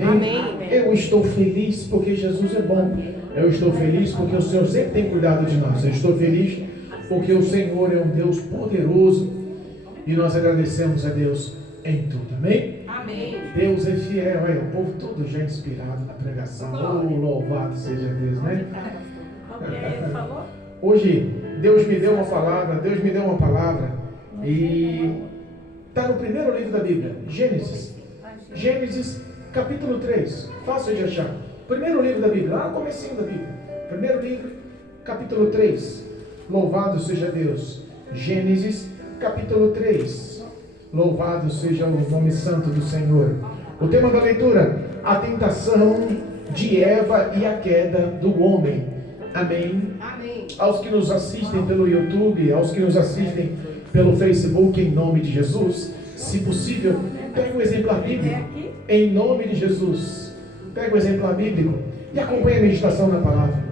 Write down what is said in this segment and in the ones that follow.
Amém. Eu estou feliz porque Jesus é bom. Eu estou feliz porque o Senhor sempre tem cuidado de nós. Eu estou feliz porque o Senhor é um Deus poderoso e nós agradecemos a Deus em tudo. Amém? Amém. Deus é fiel. Olha, o povo todo já inspirado na pregação. Oh, louvado seja Deus, né? Hoje Deus me deu uma palavra e está no primeiro livro da Bíblia, Gênesis capítulo 3, fácil de achar. Primeiro livro da Bíblia, lá no comecinho da Bíblia. Primeiro livro, capítulo 3. Louvado seja Deus. Gênesis capítulo 3. Louvado seja o nome santo do Senhor. O tema da leitura: a tentação de Eva e a queda do homem. Amém. Amém. Aos que nos assistem pelo YouTube, aos que nos assistem pelo Facebook, em nome de Jesus, se possível, pegue um exemplar bíblico, em nome de Jesus. Pegue um exemplar bíblico e acompanhe a meditação na palavra.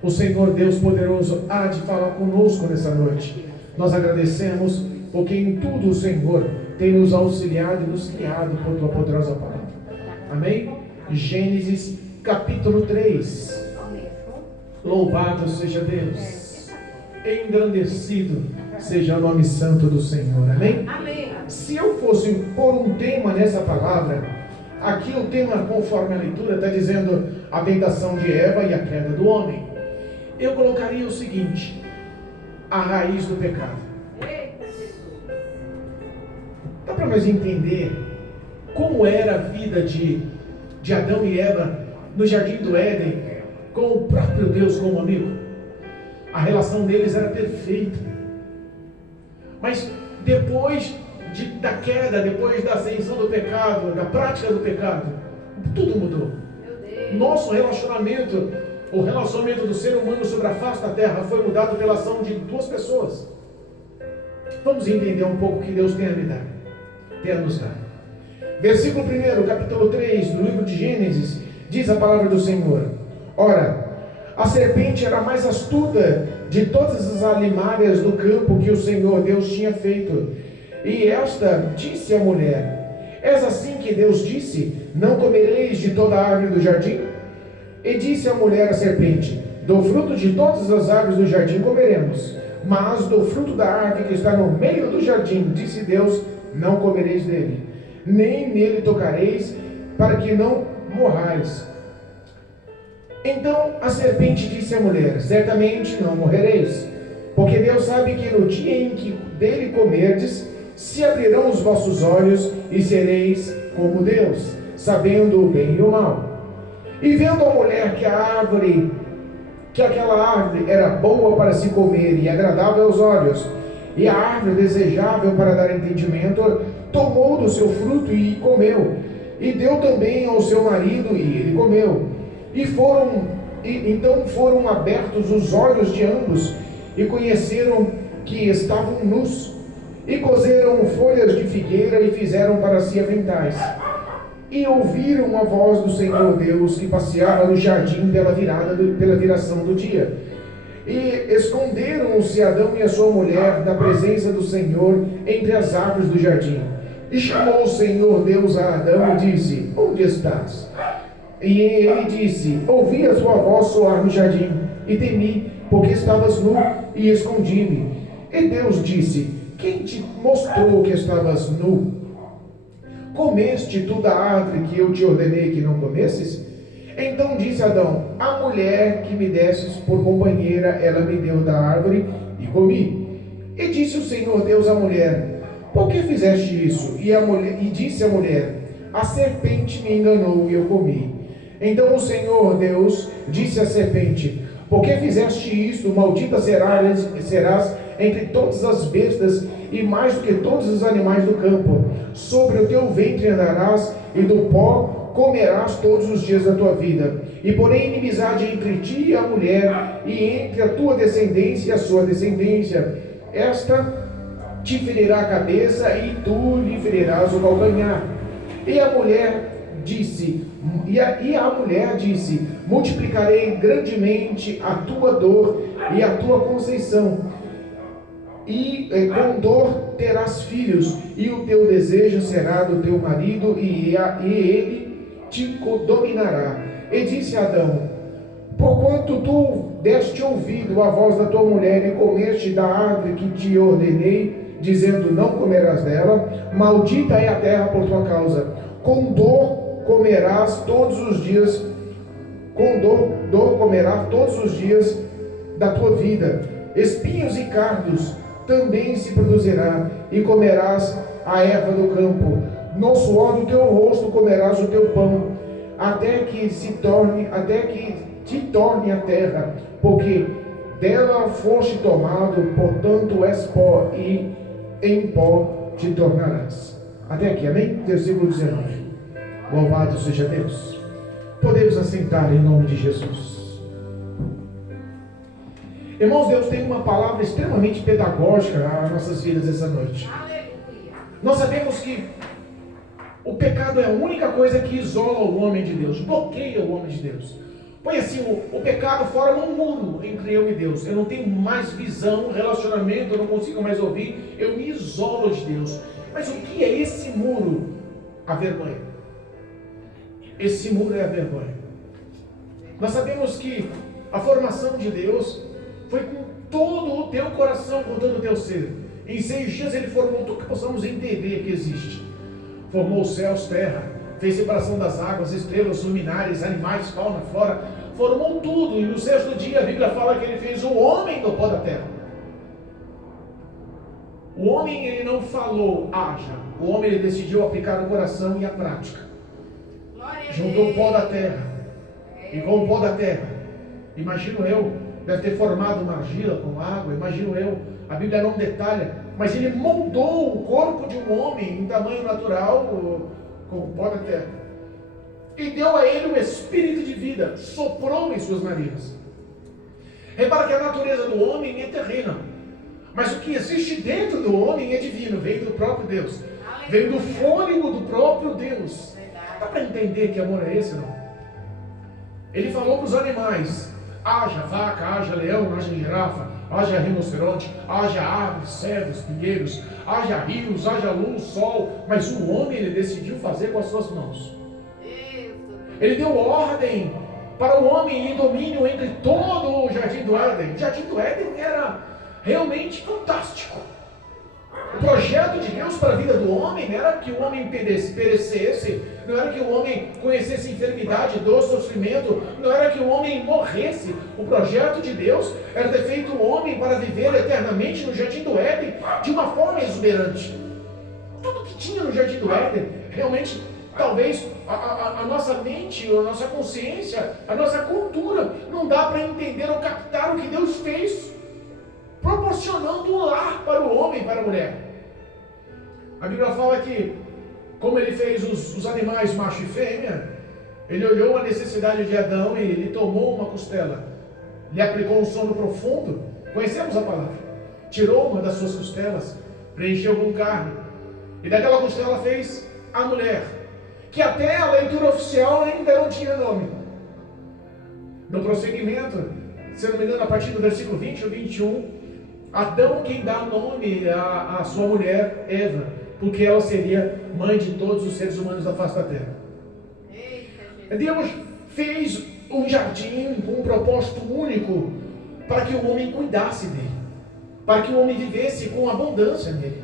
O Senhor Deus poderoso há de falar conosco nessa noite. Nós agradecemos porque em tudo o Senhor tem nos auxiliado e nos criado por tua poderosa palavra. Amém? Gênesis capítulo 3. Louvado seja Deus, engrandecido seja o nome santo do Senhor. Amém? Amém. Se eu fosse pôr um tema nessa palavra, aqui o tema, conforme a leitura, está dizendo a tentação de Eva e a queda do homem. Eu colocaria o seguinte: a raiz do pecado. Dá para nós entender como era a vida de Adão e Eva no jardim do Éden, com o próprio Deus como amigo? A relação deles era perfeita. Mas depois da queda, depois da ascensão do pecado, da prática do pecado, tudo mudou. Nosso relacionamento, o relacionamento do ser humano sobre a face da terra foi mudado pela ação de duas pessoas. Vamos entender um pouco o que Deus tem a nos dar. Versículo 1, capítulo 3 do livro de Gênesis, diz a palavra do Senhor: ora, a serpente era a mais astuta de todas as alimárias do campo que o Senhor Deus tinha feito. E esta disse à mulher: és assim que Deus disse, não comereis de toda a árvore do jardim? E disse a mulher à serpente: do fruto de todas as árvores do jardim comeremos, mas do fruto da árvore que está no meio do jardim, disse Deus, não comereis dele, nem nele tocareis, para que não morrais. Então a serpente disse à mulher: certamente não morrereis, porque Deus sabe que no dia em que dele comerdes, se abrirão os vossos olhos e sereis como Deus, sabendo o bem e o mal. E vendo a mulher que aquela árvore era boa para se comer e agradável aos olhos, e a árvore desejável para dar entendimento, tomou do seu fruto e comeu, e deu também ao seu marido, e ele comeu. Então foram abertos os olhos de ambos, e conheceram que estavam nus, e coseram folhas de figueira e fizeram para si aventais. E ouviram a voz do Senhor Deus que passeava no jardim pela viração do dia. E esconderam-se Adão e a sua mulher da presença do Senhor entre as árvores do jardim. E chamou o Senhor Deus a Adão e disse: onde estás? E ele disse: ouvi a sua voz soar no jardim, e temi, porque estavas nu, e escondi-me. E Deus disse: quem te mostrou que estavas nu? Comeste tu da árvore que eu te ordenei que não comesses? Então disse Adão: a mulher que me desses por companheira, ela me deu da árvore e comi. E disse o Senhor Deus à mulher: por que fizeste isso? E disse a mulher: a serpente me enganou e eu comi. Então o Senhor Deus disse à serpente: por que fizeste isto? Maldita serás entre todas as bestas e mais do que todos os animais do campo. Sobre o teu ventre andarás, e do pó comerás todos os dias da tua vida. E porém inimizade entre ti e a mulher, e entre a tua descendência e a sua descendência. Esta te ferirá a cabeça, e tu lhe ferirás o calcanhar. E a mulher disse: multiplicarei grandemente a tua dor e a tua conceição. E com dor terás filhos, e o teu desejo será do teu marido, e ele te dominará. E disse Adão: porquanto tu deste ouvido à voz da tua mulher e comeste da árvore que te ordenei, dizendo: não comerás dela, maldita é a terra por tua causa. Com dor comerás todos os dias, dor comerás todos os dias da tua vida. Espinhos e cardos também se produzirá, e comerás a erva do campo. No suor do teu rosto comerás o teu pão, até que te torne a terra, porque dela foste tomado, portanto és pó, e em pó te tornarás. Até aqui, amém? Versículo 19. Louvado seja Deus. Podemos assentar em nome de Jesus. Irmãos, Deus tem uma palavra extremamente pedagógica nas nossas vidas essa noite. Aleluia. Nós sabemos que o pecado é a única coisa que isola o homem de Deus, bloqueia o homem de Deus. Põe assim, o pecado forma um muro entre eu e Deus. Eu não tenho mais visão, relacionamento, eu não consigo mais ouvir, eu me isolo de Deus. Mas o que é esse muro? A vergonha. Esse muro é a vergonha. Nós sabemos que a formação de Deus foi com todo o teu coração, com todo o teu ser. Em 6 dias ele formou tudo que possamos entender que existe. Formou os céus, terra, fez separação das águas, estrelas, luminares, animais, fauna, flora. Formou tudo. E no 6º dia a Bíblia fala que ele fez o homem do pó da terra. O homem, ele não falou haja. O homem, ele decidiu aplicar o coração e a prática. Juntou o pó da terra. E com o pó da terra, imagino eu, deve ter formado uma argila com água, imagino eu, a Bíblia não detalha, mas ele moldou o corpo de um homem em tamanho natural com o pó da terra. E deu a ele o espírito de vida, soprou em suas narinas. Repara que a natureza do homem é terrena, mas o que existe dentro do homem é divino, veio do próprio Deus, veio do fôlego do próprio Deus. Dá para entender que amor é esse, não? Ele falou para os animais: haja vaca, haja leão, haja girafa, haja rinoceronte, haja árvores, cedros, pinheiros, haja rios, haja luz, sol. Mas o homem, ele decidiu fazer com as suas mãos. Ele deu ordem para o homem em domínio entre todo o Jardim do Éden. O Jardim do Éden era realmente fantástico. O projeto de Deus para a vida do homem não era que o homem perecesse, não era que o homem conhecesse enfermidade, dor, sofrimento, não era que o homem morresse. O projeto de Deus era ter feito o homem para viver eternamente no Jardim do Éden de uma forma exuberante. Tudo que tinha no Jardim do Éden, realmente, talvez a nossa mente, a nossa consciência, a nossa cultura não dá para entender ou captar o que Deus fez, proporcionando um lar para o homem e para a mulher. A Bíblia fala que, como ele fez os animais macho e fêmea, ele olhou a necessidade de Adão e ele tomou uma costela, lhe aplicou um sono profundo. Conhecemos a palavra. Tirou uma das suas costelas, preencheu com carne, e daquela costela fez a mulher, que até a leitura oficial ainda não tinha nome. No prosseguimento, se eu não me engano, a partir do versículo 20 ou 21, Adão quem dá nome à sua mulher, Eva, porque ela seria mãe de todos os seres humanos da face da terra. Deus fez um jardim com um propósito único, para que o homem cuidasse dele, para que o homem vivesse com abundância nele,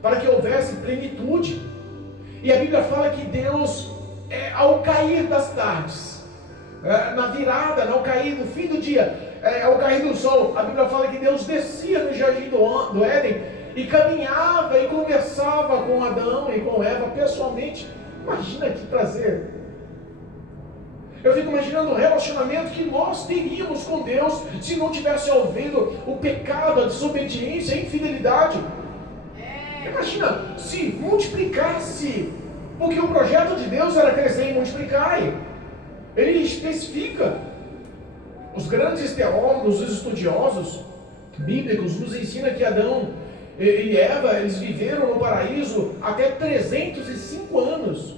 para que houvesse plenitude. E a Bíblia fala que Deus, ao cair das tardes, na virada, ao cair do fim do dia, ao cair do sol, a Bíblia fala que Deus descia no jardim do Éden e caminhava e conversava com Adão e com Eva pessoalmente. Imagina que prazer! Eu fico imaginando o relacionamento que nós teríamos com Deus se não tivesse ouvido o pecado, a desobediência, a infidelidade. Imagina se multiplicasse, porque o projeto de Deus era crescer e multiplicar. Ele especifica. Os grandes teólogos, os estudiosos bíblicos nos ensinam que Adão e Eva, eles viveram no paraíso até 305 anos.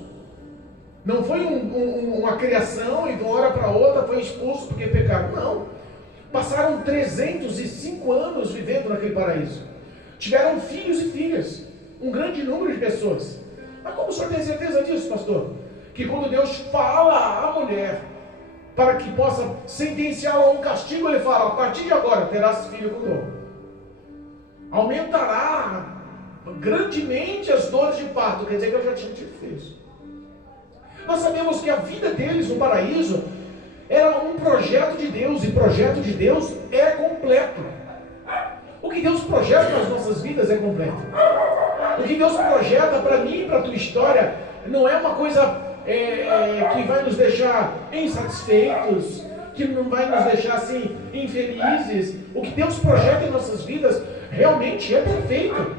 Não foi uma criação e de uma hora para outra foi expulso porque pecaram. Não. Passaram 305 anos vivendo naquele paraíso. Tiveram filhos e filhas. Um grande número de pessoas. Mas como o senhor tem certeza disso, pastor? que quando Deus fala à mulher para que possa sentenciá-la a um castigo, ele fala: a partir de agora terás filho com dor. Aumentará grandemente as dores de parto. Quer dizer que eu já tinha tido filhos. Nós sabemos que a vida deles no paraíso era um projeto de Deus, e projeto de Deus é completo. O que Deus projeta nas nossas vidas é completo. O que Deus projeta para mim e para a tua história não é uma coisa que vai nos deixar insatisfeitos, que não vai nos deixar assim infelizes. O que Deus projeta em nossas vidas realmente é perfeito.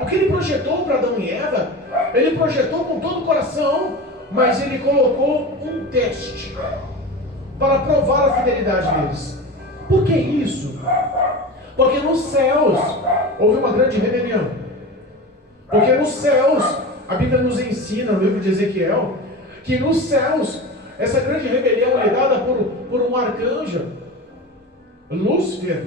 O que Ele projetou para Adão e Eva, Ele projetou com todo o coração, mas Ele colocou um teste para provar a fidelidade deles. Por que isso? Porque nos céus houve uma grande rebelião. Porque nos céus, a Bíblia nos ensina no livro de Ezequiel, que nos céus, essa grande rebelião é dada por um arcanjo. Lúcifer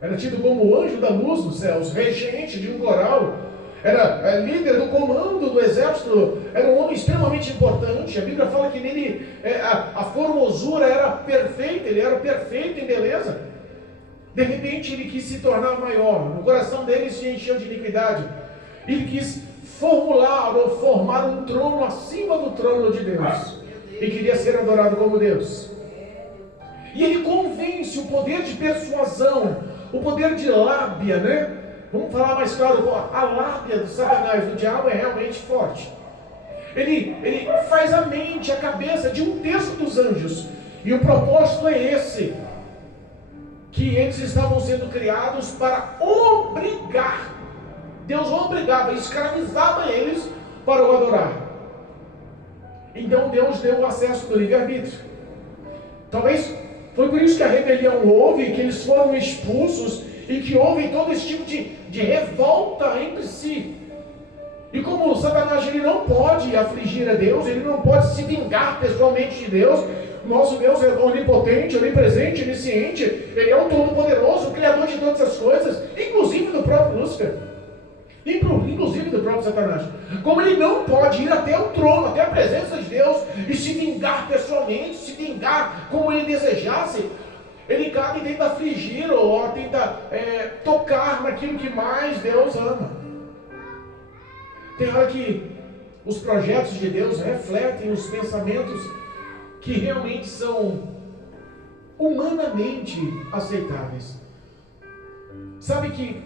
era tido como o anjo da luz nos céus, regente de um coral, era líder do comando do exército, era um homem extremamente importante. A Bíblia fala que nele a formosura era perfeita, ele era perfeito em beleza. De repente ele quis se tornar maior, o coração dele se encheu de iniquidade. Ele quis formular ou formar um trono acima do trono de Deus, e queria ser adorado como Deus. E ele convence, o poder de persuasão, o poder de lábia, né? Vamos falar mais claro, a lábia do Satanás, do diabo, é realmente forte. Ele faz a mente, a cabeça de um terço dos anjos, e o propósito é esse, que eles estavam sendo criados para obrigar. Deus obrigava, escravizava eles para o adorar. Então Deus deu o acesso do livre-arbítrio. Talvez foi por isso que a rebelião houve, que eles foram expulsos, e que houve todo esse tipo de revolta entre si. E como o Satanás ele não pode afligir a Deus, ele não pode se vingar pessoalmente de Deus. Nosso Deus é onipotente, onipresente, onisciente, Ele é o Todo-Poderoso, o Criador de todas as coisas, inclusive do próprio Lúcifer, inclusive do próprio Satanás. Como ele não pode ir até o trono, até a presença de Deus, e se vingar pessoalmente, se vingar como ele desejasse, ele cada e tenta afligir ou tenta tocar naquilo que mais Deus ama. Tem hora que os projetos de Deus refletem os pensamentos que realmente são humanamente aceitáveis. Sabe que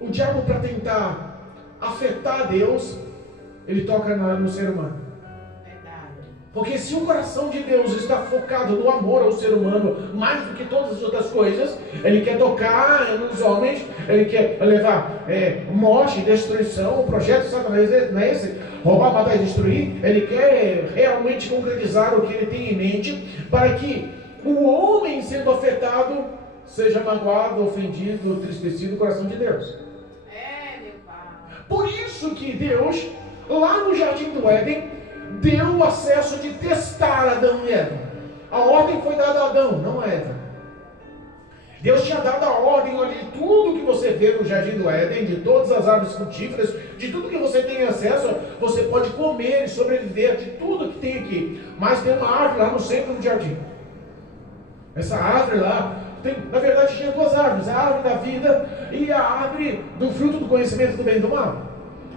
o diabo, para tentar afetar Deus, ele toca no ser humano. Porque se o coração de Deus está focado no amor ao ser humano, mais do que todas as outras coisas, ele quer tocar nos homens, ele quer levar morte, destruição. O projeto de Satanás não é esse: roubar, matar e destruir. Ele quer realmente concretizar o que ele tem em mente, para que o homem, sendo afetado, seja magoado, ofendido, entristecido no coração de Deus. Meu pai. Por isso que Deus, lá no Jardim do Éden, deu o acesso de testar Adão e Eva. A ordem foi dada a Adão, não a Eva. Deus tinha dado a ordem: olha, de tudo que você vê no Jardim do Éden, de todas as árvores frutíferas, de tudo que você tem acesso, você pode comer e sobreviver de tudo que tem aqui. Mas tem uma árvore lá no centro do jardim. Essa árvore lá, na verdade tinha duas árvores: a árvore da vida e a árvore do fruto do conhecimento do bem e do mal.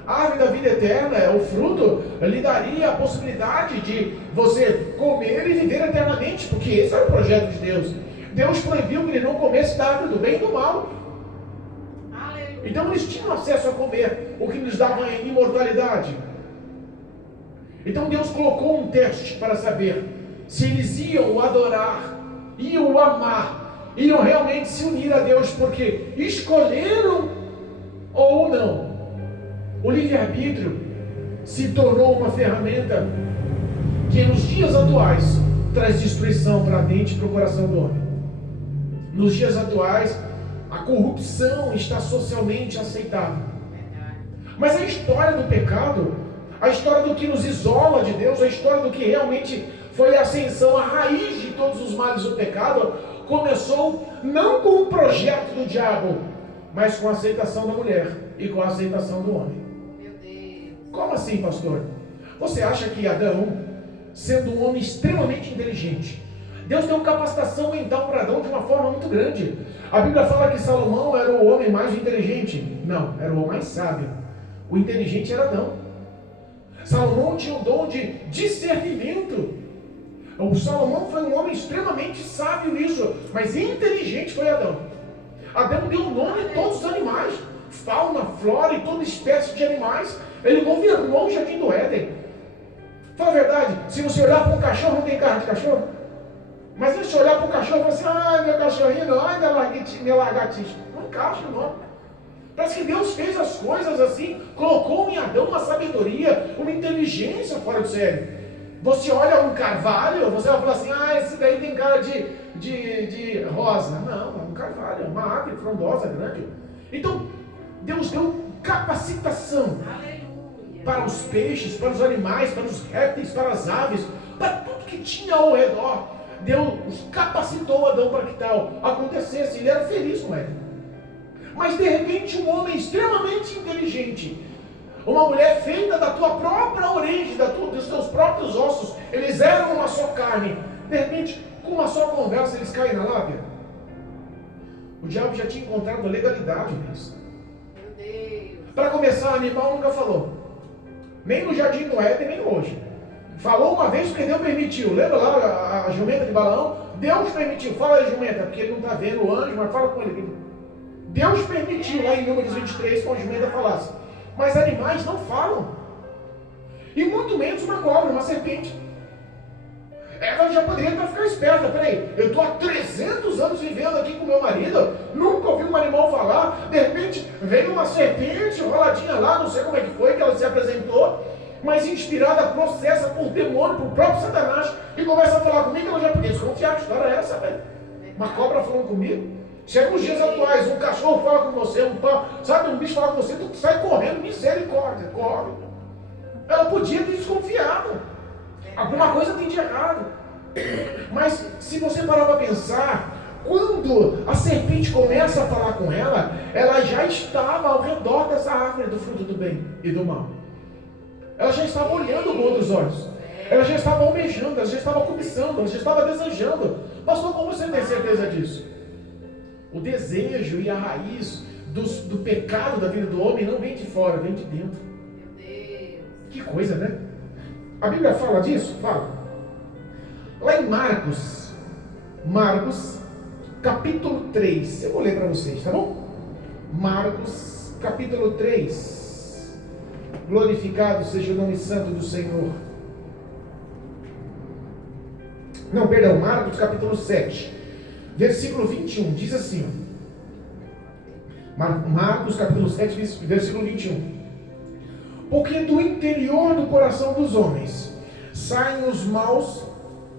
A árvore da vida eterna, o fruto, lhe daria a possibilidade de você comer e viver eternamente, porque esse era o projeto de Deus. Deus proibiu que ele não comesse da árvore do bem e do mal. Aleluia. Então eles tinham acesso a comer o que lhes dava imortalidade. Então Deus colocou um teste para saber se eles iam o adorar, iam o amar, iam realmente se unir a Deus, porque escolheram ou não. O livre-arbítrio se tornou uma ferramenta que nos dias atuais traz destruição para a mente e para o coração do homem. Nos dias atuais, a corrupção está socialmente aceitável. Mas a história do pecado, a história do que nos isola de Deus, a história do que realmente foi a ascensão, a raiz de todos os males do pecado, começou não com o projeto do diabo, mas com a aceitação da mulher e com a aceitação do homem. Meu Deus. Como assim, pastor? Você acha que Adão sendo um homem extremamente inteligente. Deus deu capacitação mental para Adão de uma forma muito grande. A Bíblia fala que Salomão era o homem mais inteligente. Não, era o homem mais sábio. O inteligente era Adão. Salomão tinha o dom de discernimento. O Salomão foi um homem extremamente sábio nisso, mas inteligente foi Adão. Adão deu nome a todos os animais, fauna, flora e toda espécie de animais. Ele governou o jardim do Éden. Fala a verdade, se você olhar para um cachorro, não tem carne de cachorro? Mas se você olhar para o cachorro e falar assim, ai meu cachorrinho, ai minha lagartixa, não encaixa não. Parece que Deus fez as coisas assim, colocou em Adão uma sabedoria, uma inteligência fora do sério. Você olha um carvalho, você vai falar assim, esse daí tem cara de rosa. Não, é um carvalho, é uma árvore frondosa, grande. Então, Deus deu capacitação para os peixes, para os animais, para os répteis, para as aves, para tudo que tinha ao redor. Deus capacitou Adão para que tal acontecesse. Ele era feliz com ele. Mas de repente um homem extremamente inteligente, uma mulher feita da tua própria origem, dos teus próprios ossos, eles eram uma só carne. De repente, com uma só conversa, eles caem na lábia. O diabo já tinha encontrado a legalidade nisso. Meu Deus. Para começar, o animal nunca falou. Nem no jardim do Éden, nem hoje. Falou uma vez porque Deus permitiu. Lembra lá a jumenta de Balaão? Deus permitiu. Fala aí, jumenta, porque ele não está vendo o anjo, mas fala com ele. Deus permitiu lá em Números 23 que a jumenta falasse. Mas animais não falam. E muito menos uma cobra, uma serpente. Ela já poderia ficar esperta. Peraí, eu estou há 300 anos vivendo aqui com meu marido, nunca ouvi um animal falar. De repente veio uma serpente enroladinha lá, não sei como é que foi que ela se apresentou, mas inspirada, processa por demônio, por próprio Satanás, e começa a falar comigo. Ela já podia desconfiar. Que história é essa, velho? Uma cobra falando comigo? Chega nos dias atuais, um cachorro fala com você, um bicho fala com você, tu sai correndo, misericórdia, corre. Ela podia ter desconfiado. Alguma coisa tem de errado. Mas se você parar para pensar, quando a serpente começa a falar com ela, ela já estava ao redor dessa árvore do fruto do bem e do mal. Ela já estava olhando com outros olhos. Ela já estava almejando, ela já estava cobiçando, ela já estava desejando. Pastor, como você tem certeza disso? O desejo e a raiz do pecado da vida do homem não vem de fora, vem de dentro. Meu Deus. Que coisa, né? A Bíblia fala disso? Fala. Lá em Marcos, capítulo 3. Eu vou ler para vocês, tá bom? Marcos, capítulo 3. Glorificado seja o nome santo do Senhor. Não, perdão, Marcos, capítulo 7. Versículo 21, diz assim, Marcos capítulo 7, versículo 21. Porque do interior do coração dos homens saem os maus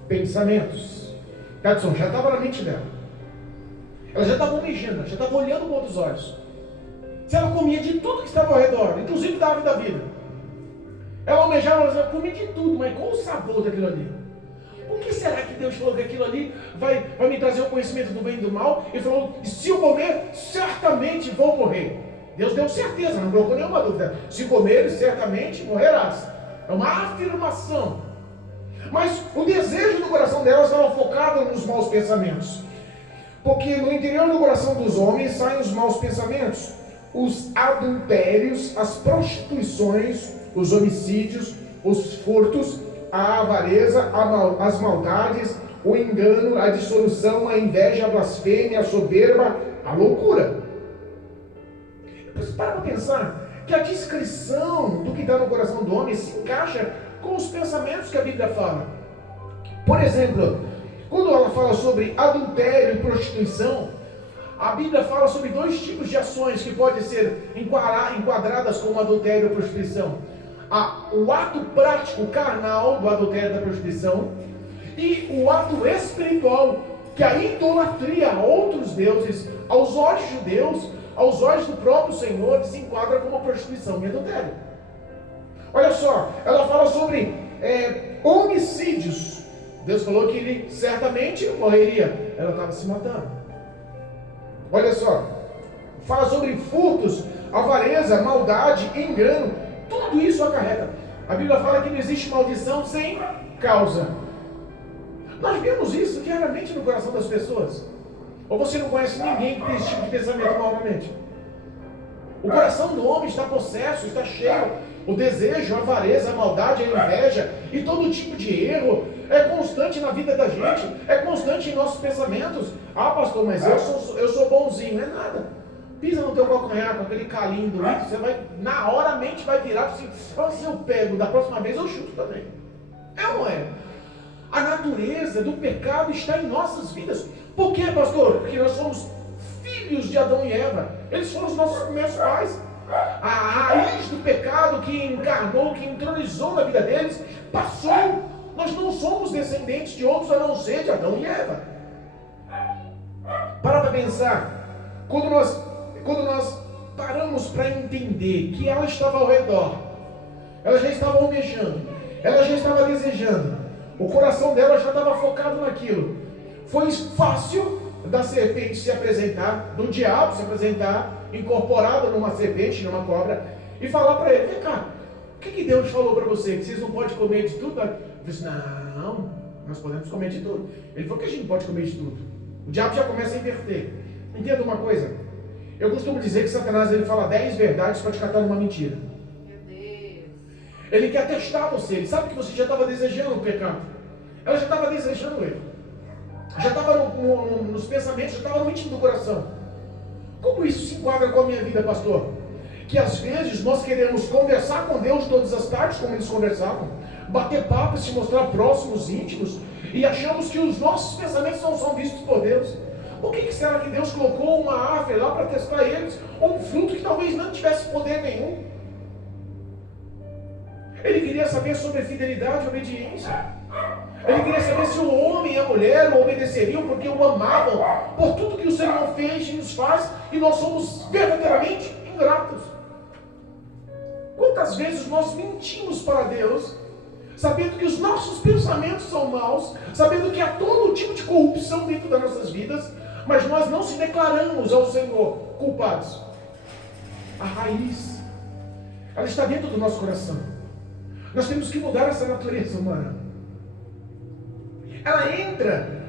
pensamentos. Cadson, já estava na mente dela. Ela já estava almejando, já estava olhando com outros olhos. Se ela comia de tudo que estava ao redor, inclusive da árvore da vida. Ela almejava, ela comia de tudo, mas qual o sabor daquilo ali? Por que será que Deus falou que aquilo ali vai me trazer o conhecimento do bem e do mal? Ele falou, se eu comer, certamente vou morrer. Deus deu certeza, não colocou nenhuma dúvida. Se comeres, certamente morrerás. É uma afirmação. Mas o desejo do coração dela estava focado nos maus pensamentos. Porque no interior do coração dos homens saem os maus pensamentos. Os adultérios, as prostituições, os homicídios, os furtos, a avareza, as maldades, o engano, a dissolução, a inveja, a blasfêmia, a soberba, a loucura. Depois para pensar que a descrição do que está no coração do homem se encaixa com os pensamentos que a Bíblia fala. Por exemplo, quando ela fala sobre adultério e prostituição, a Bíblia fala sobre dois tipos de ações que podem ser enquadradas como adultério e prostituição. O ato prático carnal do adultério e da prostituição e o ato espiritual, que a idolatria a outros deuses, aos olhos de Deus, aos olhos do próprio Senhor, se enquadra como prostituição e adultério. Olha só, ela fala sobre homicídios. Deus falou que ele certamente morreria. Ela estava se matando. Olha só, fala sobre furtos, avareza, maldade, engano. Tudo isso acarreta. A Bíblia fala que não existe maldição sem causa? Nós vemos isso diariamente no coração das pessoas. Ou você não conhece ninguém que tem esse tipo de pensamento normalmente? O coração do homem está possesso, está cheio. O desejo, a avareza, a maldade, a inveja e todo tipo de erro é constante na vida da gente, é constante em nossos pensamentos. Ah, pastor, mas eu sou bonzinho. Não é nada. Pisa no teu calcanhar com aquele calinho doído, você vai, na hora a mente vai virar assim, se eu pego, da próxima vez eu chuto também. É ou não é? A natureza do pecado está em nossas vidas. Por quê, pastor? Porque nós somos filhos de Adão e Eva. Eles foram os nossos primeiros pais. A raiz do pecado que encarnou, que entronizou na vida deles, passou. Nós não somos descendentes de outros a não ser de Adão e Eva. Para pensar. Quando nós paramos para entender que ela estava ao redor, ela já estava almejando, ela já estava desejando, o coração dela já estava focado naquilo. Foi fácil da serpente se apresentar, do diabo se apresentar, incorporado numa serpente, numa cobra, e falar para ele: vem cá, o que Deus falou para você? Que vocês não podem comer de tudo? Ele disse: não, nós podemos comer de tudo. Ele falou que a gente não pode comer de tudo. O diabo já começa a inverter. Entenda uma coisa, eu costumo dizer que Satanás ele fala 10 verdades para te catar numa mentira. Meu Deus. Ele quer testar você. Ele sabe que você já estava desejando o pecado. Ela já estava desejando ele. Já estava nos pensamentos, já estava no íntimo do coração. Como isso se enquadra com a minha vida, pastor? Que às vezes nós queremos conversar com Deus todas as tardes, como eles conversavam, bater papo, se mostrar próximos, íntimos, e achamos que os nossos pensamentos não são vistos por Deus. Por que será que Deus colocou uma árvore lá para testar eles? Ou um fruto que talvez não tivesse poder nenhum? Ele queria saber sobre fidelidade e obediência. Ele queria saber se o homem e a mulher o obedeceriam porque o amavam por tudo que o Senhor fez e nos faz, e nós somos verdadeiramente ingratos. Quantas vezes nós mentimos para Deus, sabendo que os nossos pensamentos são maus, sabendo que há todo tipo de corrupção dentro das nossas vidas, mas nós não se declaramos ao Senhor culpados. A raiz, ela está dentro do nosso coração. Nós temos que mudar essa natureza humana. Ela entra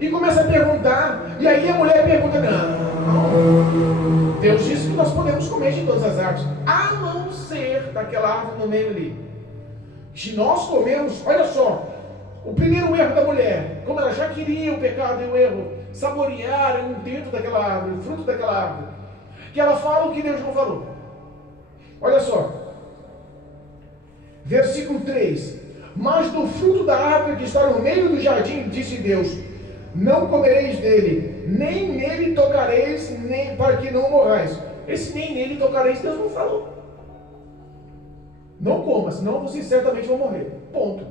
e começa a perguntar, e aí a mulher pergunta: não, Deus disse que nós podemos comer de todas as árvores, a não ser daquela árvore no meio ali. Se nós comemos, olha só, o primeiro erro da mulher, como ela já queria o pecado e o erro, saborear um dentro daquela árvore, o fruto daquela árvore, que ela fala o que Deus não falou. Olha só, versículo 3: mas do fruto da árvore que está no meio do jardim, disse Deus, não comereis dele, nem nele tocareis, nem para que não morrais. Esse nem nele tocareis, Deus não falou. Não coma, senão vocês certamente vão morrer. Ponto.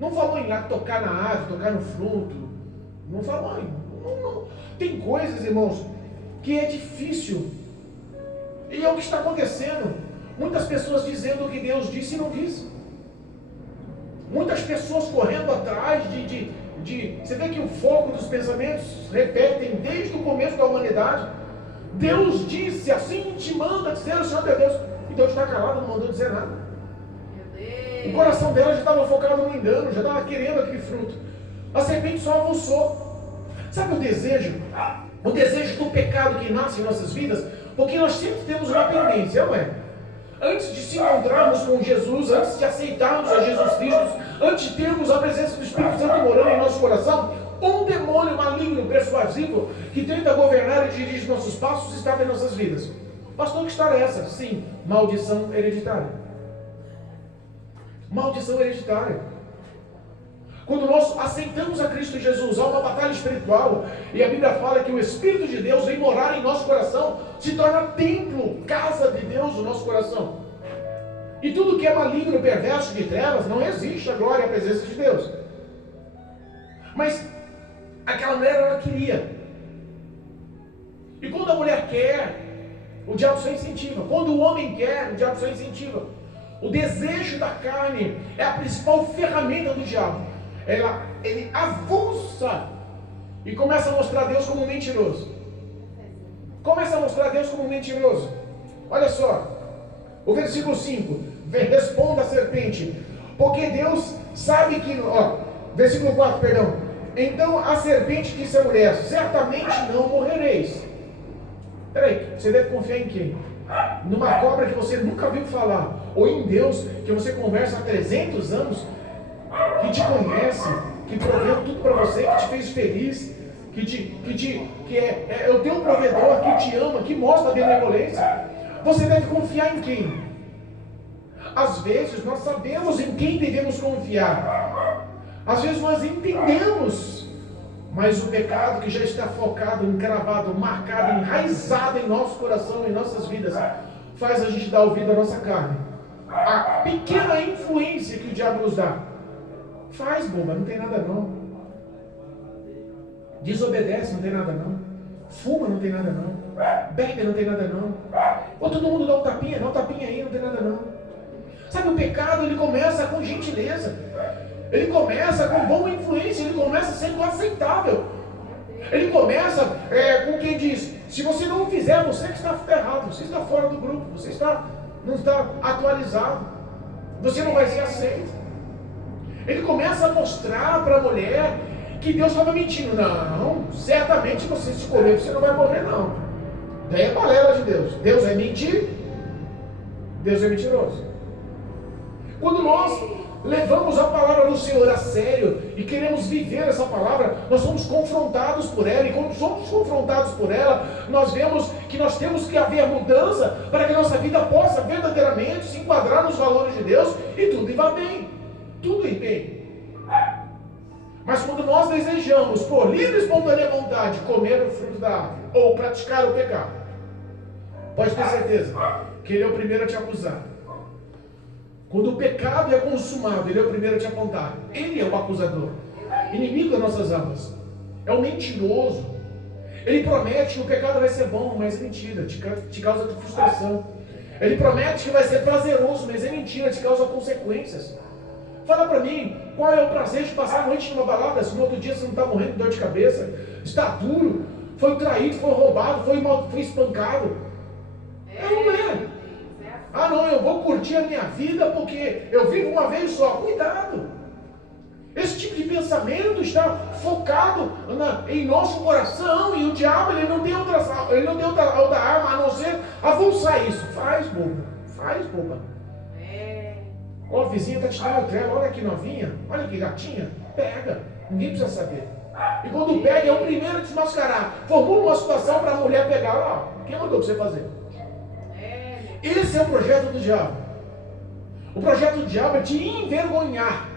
Não falou em lá tocar na árvore, tocar no fruto. Não falou em. Não. Tem coisas, irmãos, que é difícil. E é o que está acontecendo. Muitas pessoas dizendo o que Deus disse e não disse. Muitas pessoas correndo atrás de. Você vê que o foco dos pensamentos repetem desde o começo da humanidade. Deus disse, assim te manda dizer o Senhor teu Deus. E Deus está calado, não mandou dizer nada. O coração dela já estava focado no engano, já estava querendo aquele fruto. A serpente só avançou. Sabe o desejo? O desejo do pecado que nasce em nossas vidas? Porque nós sempre temos uma tendência, não é? Antes de se encontrarmos com Jesus, antes de aceitarmos a Jesus Cristo, antes de termos a presença do Espírito Santo morando em nosso coração, um demônio maligno, persuasivo, que tenta governar e dirigir nossos passos, está em nossas vidas. Pastor, que história é essa? Sim, maldição hereditária. Maldição hereditária. Quando nós aceitamos a Cristo Jesus, há uma batalha espiritual, e a Bíblia fala que o Espírito de Deus vem morar em nosso coração, se torna templo, casa de Deus no nosso coração. E tudo que é maligno, perverso, de trevas, não existe a glória e a presença de Deus. Mas aquela mulher, ela queria. E quando a mulher quer, o diabo só incentiva. Quando o homem quer, o diabo só incentiva. O desejo da carne é a principal ferramenta do diabo. Ele avulsa e começa a mostrar Deus como um mentiroso. Começa a mostrar Deus como um mentiroso. Olha só, o versículo 5: responda a serpente: Porque Deus sabe que, versículo 4, perdão. Então a serpente disse à mulher: certamente não morrereis. Peraí, você deve confiar em quem? Numa cobra que você nunca viu falar, ou em Deus que você conversa há 300 anos, que te conhece, que proveu tudo para você, que te fez feliz, que é o teu provedor, que te ama, que mostra a benevolência. Você deve confiar em quem? Às vezes nós sabemos em quem devemos confiar, às vezes nós entendemos, mas o pecado que já está focado, encravado, marcado, enraizado em nosso coração, em nossas vidas, faz a gente dar ouvido à nossa carne. A pequena influência que o diabo nos dá, faz, boba, não tem nada não. Desobedece, não tem nada não. Fuma, não tem nada não. Bebe, não tem nada não. Ou todo mundo dá um tapinha aí, não tem nada não. Sabe, o pecado, ele começa com gentileza. Ele começa com boa influência, ele começa sendo aceitável. Ele começa com quem diz: se você não fizer, você que está ferrado, você está fora do grupo, você não está atualizado, você não vai ser aceito. Ele começa a mostrar para a mulher que Deus estava mentindo. Não, certamente você se comer, você não vai morrer não. Daí é balela de Deus. Deus é mentir, Deus é mentiroso. Quando nós levamos a palavra do Senhor a sério e queremos viver essa palavra, nós somos confrontados por ela, e quando somos confrontados por ela, nós vemos que nós temos que haver mudança para que a nossa vida possa verdadeiramente se enquadrar nos valores de Deus e tudo vá bem, tudo ir bem. Mas quando nós desejamos, por livre e espontânea vontade, comer o fruto da árvore ou praticar o pecado, pode ter certeza que ele é o primeiro a te acusar. Quando o pecado é consumado, ele é o primeiro a te apontar. Ele é o acusador, inimigo das nossas almas. É o mentiroso. Ele promete que o pecado vai ser bom, mas é mentira, te causa frustração. Ele promete que vai ser prazeroso, mas é mentira, te causa consequências. Fala para mim, qual é o prazer de passar a noite numa balada, se no outro dia você não está morrendo de dor de cabeça, está duro, foi traído, foi roubado, foi espancado. Não é. Ah não, eu vou curtir a minha vida porque eu vivo uma vez só. Cuidado! Esse tipo de pensamento está focado em nosso coração, e o diabo ele não tem outra arma a não ser avulsar isso. Faz, boba. Ó, a vizinha está te dando trela, olha que novinha, olha que gatinha, pega, ninguém precisa saber. E quando pega, é o primeiro a desmascarar. Formula uma situação para a mulher pegar, ó, quem mandou você fazer? Esse é o projeto do diabo. O projeto do diabo é te envergonhar.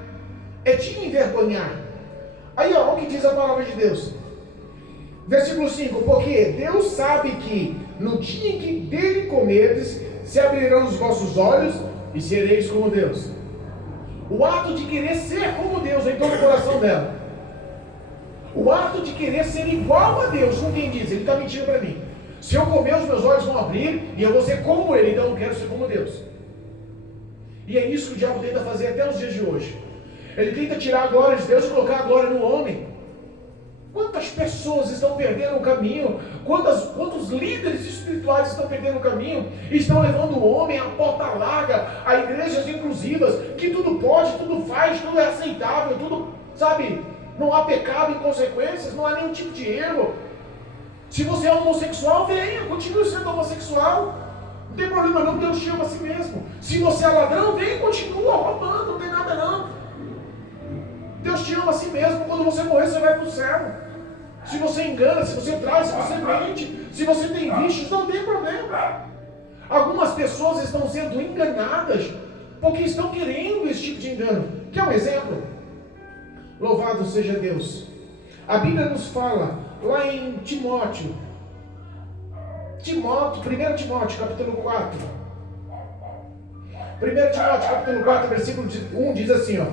Aí, olha o que diz a palavra de Deus. Versículo 5. Porque Deus sabe que no dia em que dele comerdes, se abrirão os vossos olhos e sereis como Deus. O ato de querer ser como Deus entrou no coração dela. O ato de querer ser igual a Deus, com quem diz, ele está mentindo para mim. Se eu comer, os meus olhos vão abrir e eu vou ser como ele, então eu quero ser como Deus. E é isso que o diabo tenta fazer até os dias de hoje. Ele tenta tirar a glória de Deus e colocar a glória no homem. Quantas pessoas estão perdendo o caminho? Quantos líderes espirituais estão perdendo o caminho? E estão levando o homem à porta larga, a igrejas inclusivas, que tudo pode, tudo faz, tudo é aceitável, tudo, sabe? Não há pecado em consequências, não há nenhum tipo de erro. Se você é homossexual, venha, continue sendo homossexual. Não tem problema não, Deus te ama a si mesmo. Se você é ladrão, venha e continua roubando, não tem nada não. Deus te ama a si mesmo, quando você morrer você vai para o céu. Se você engana, se você traz, se você mente, se você tem vícios, não tem problema. Algumas pessoas estão sendo enganadas porque estão querendo esse tipo de engano. Quer um exemplo? Louvado seja Deus. A Bíblia nos fala lá em Timóteo, 1 Timóteo capítulo 4. 1 Timóteo capítulo 4, versículo 1 diz assim, ó.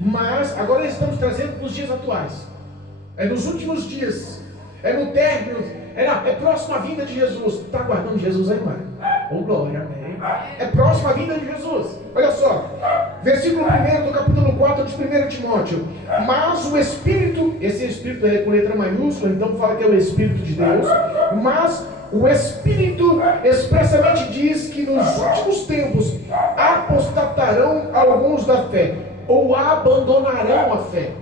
Mas, agora estamos trazendo para os dias atuais. É nos últimos dias. É no término. É próximo à vinda de Jesus. Está aguardando Jesus aí, mano? Oh, glória, amém. É próximo à vinda de Jesus. Olha só, versículo 1 do capítulo 4 de 1 Timóteo. Mas o Espírito, esse Espírito é com letra maiúscula, então fala que é o Espírito de Deus. Mas o Espírito expressamente diz que nos últimos tempos apostatarão alguns da fé, ou abandonarão a fé.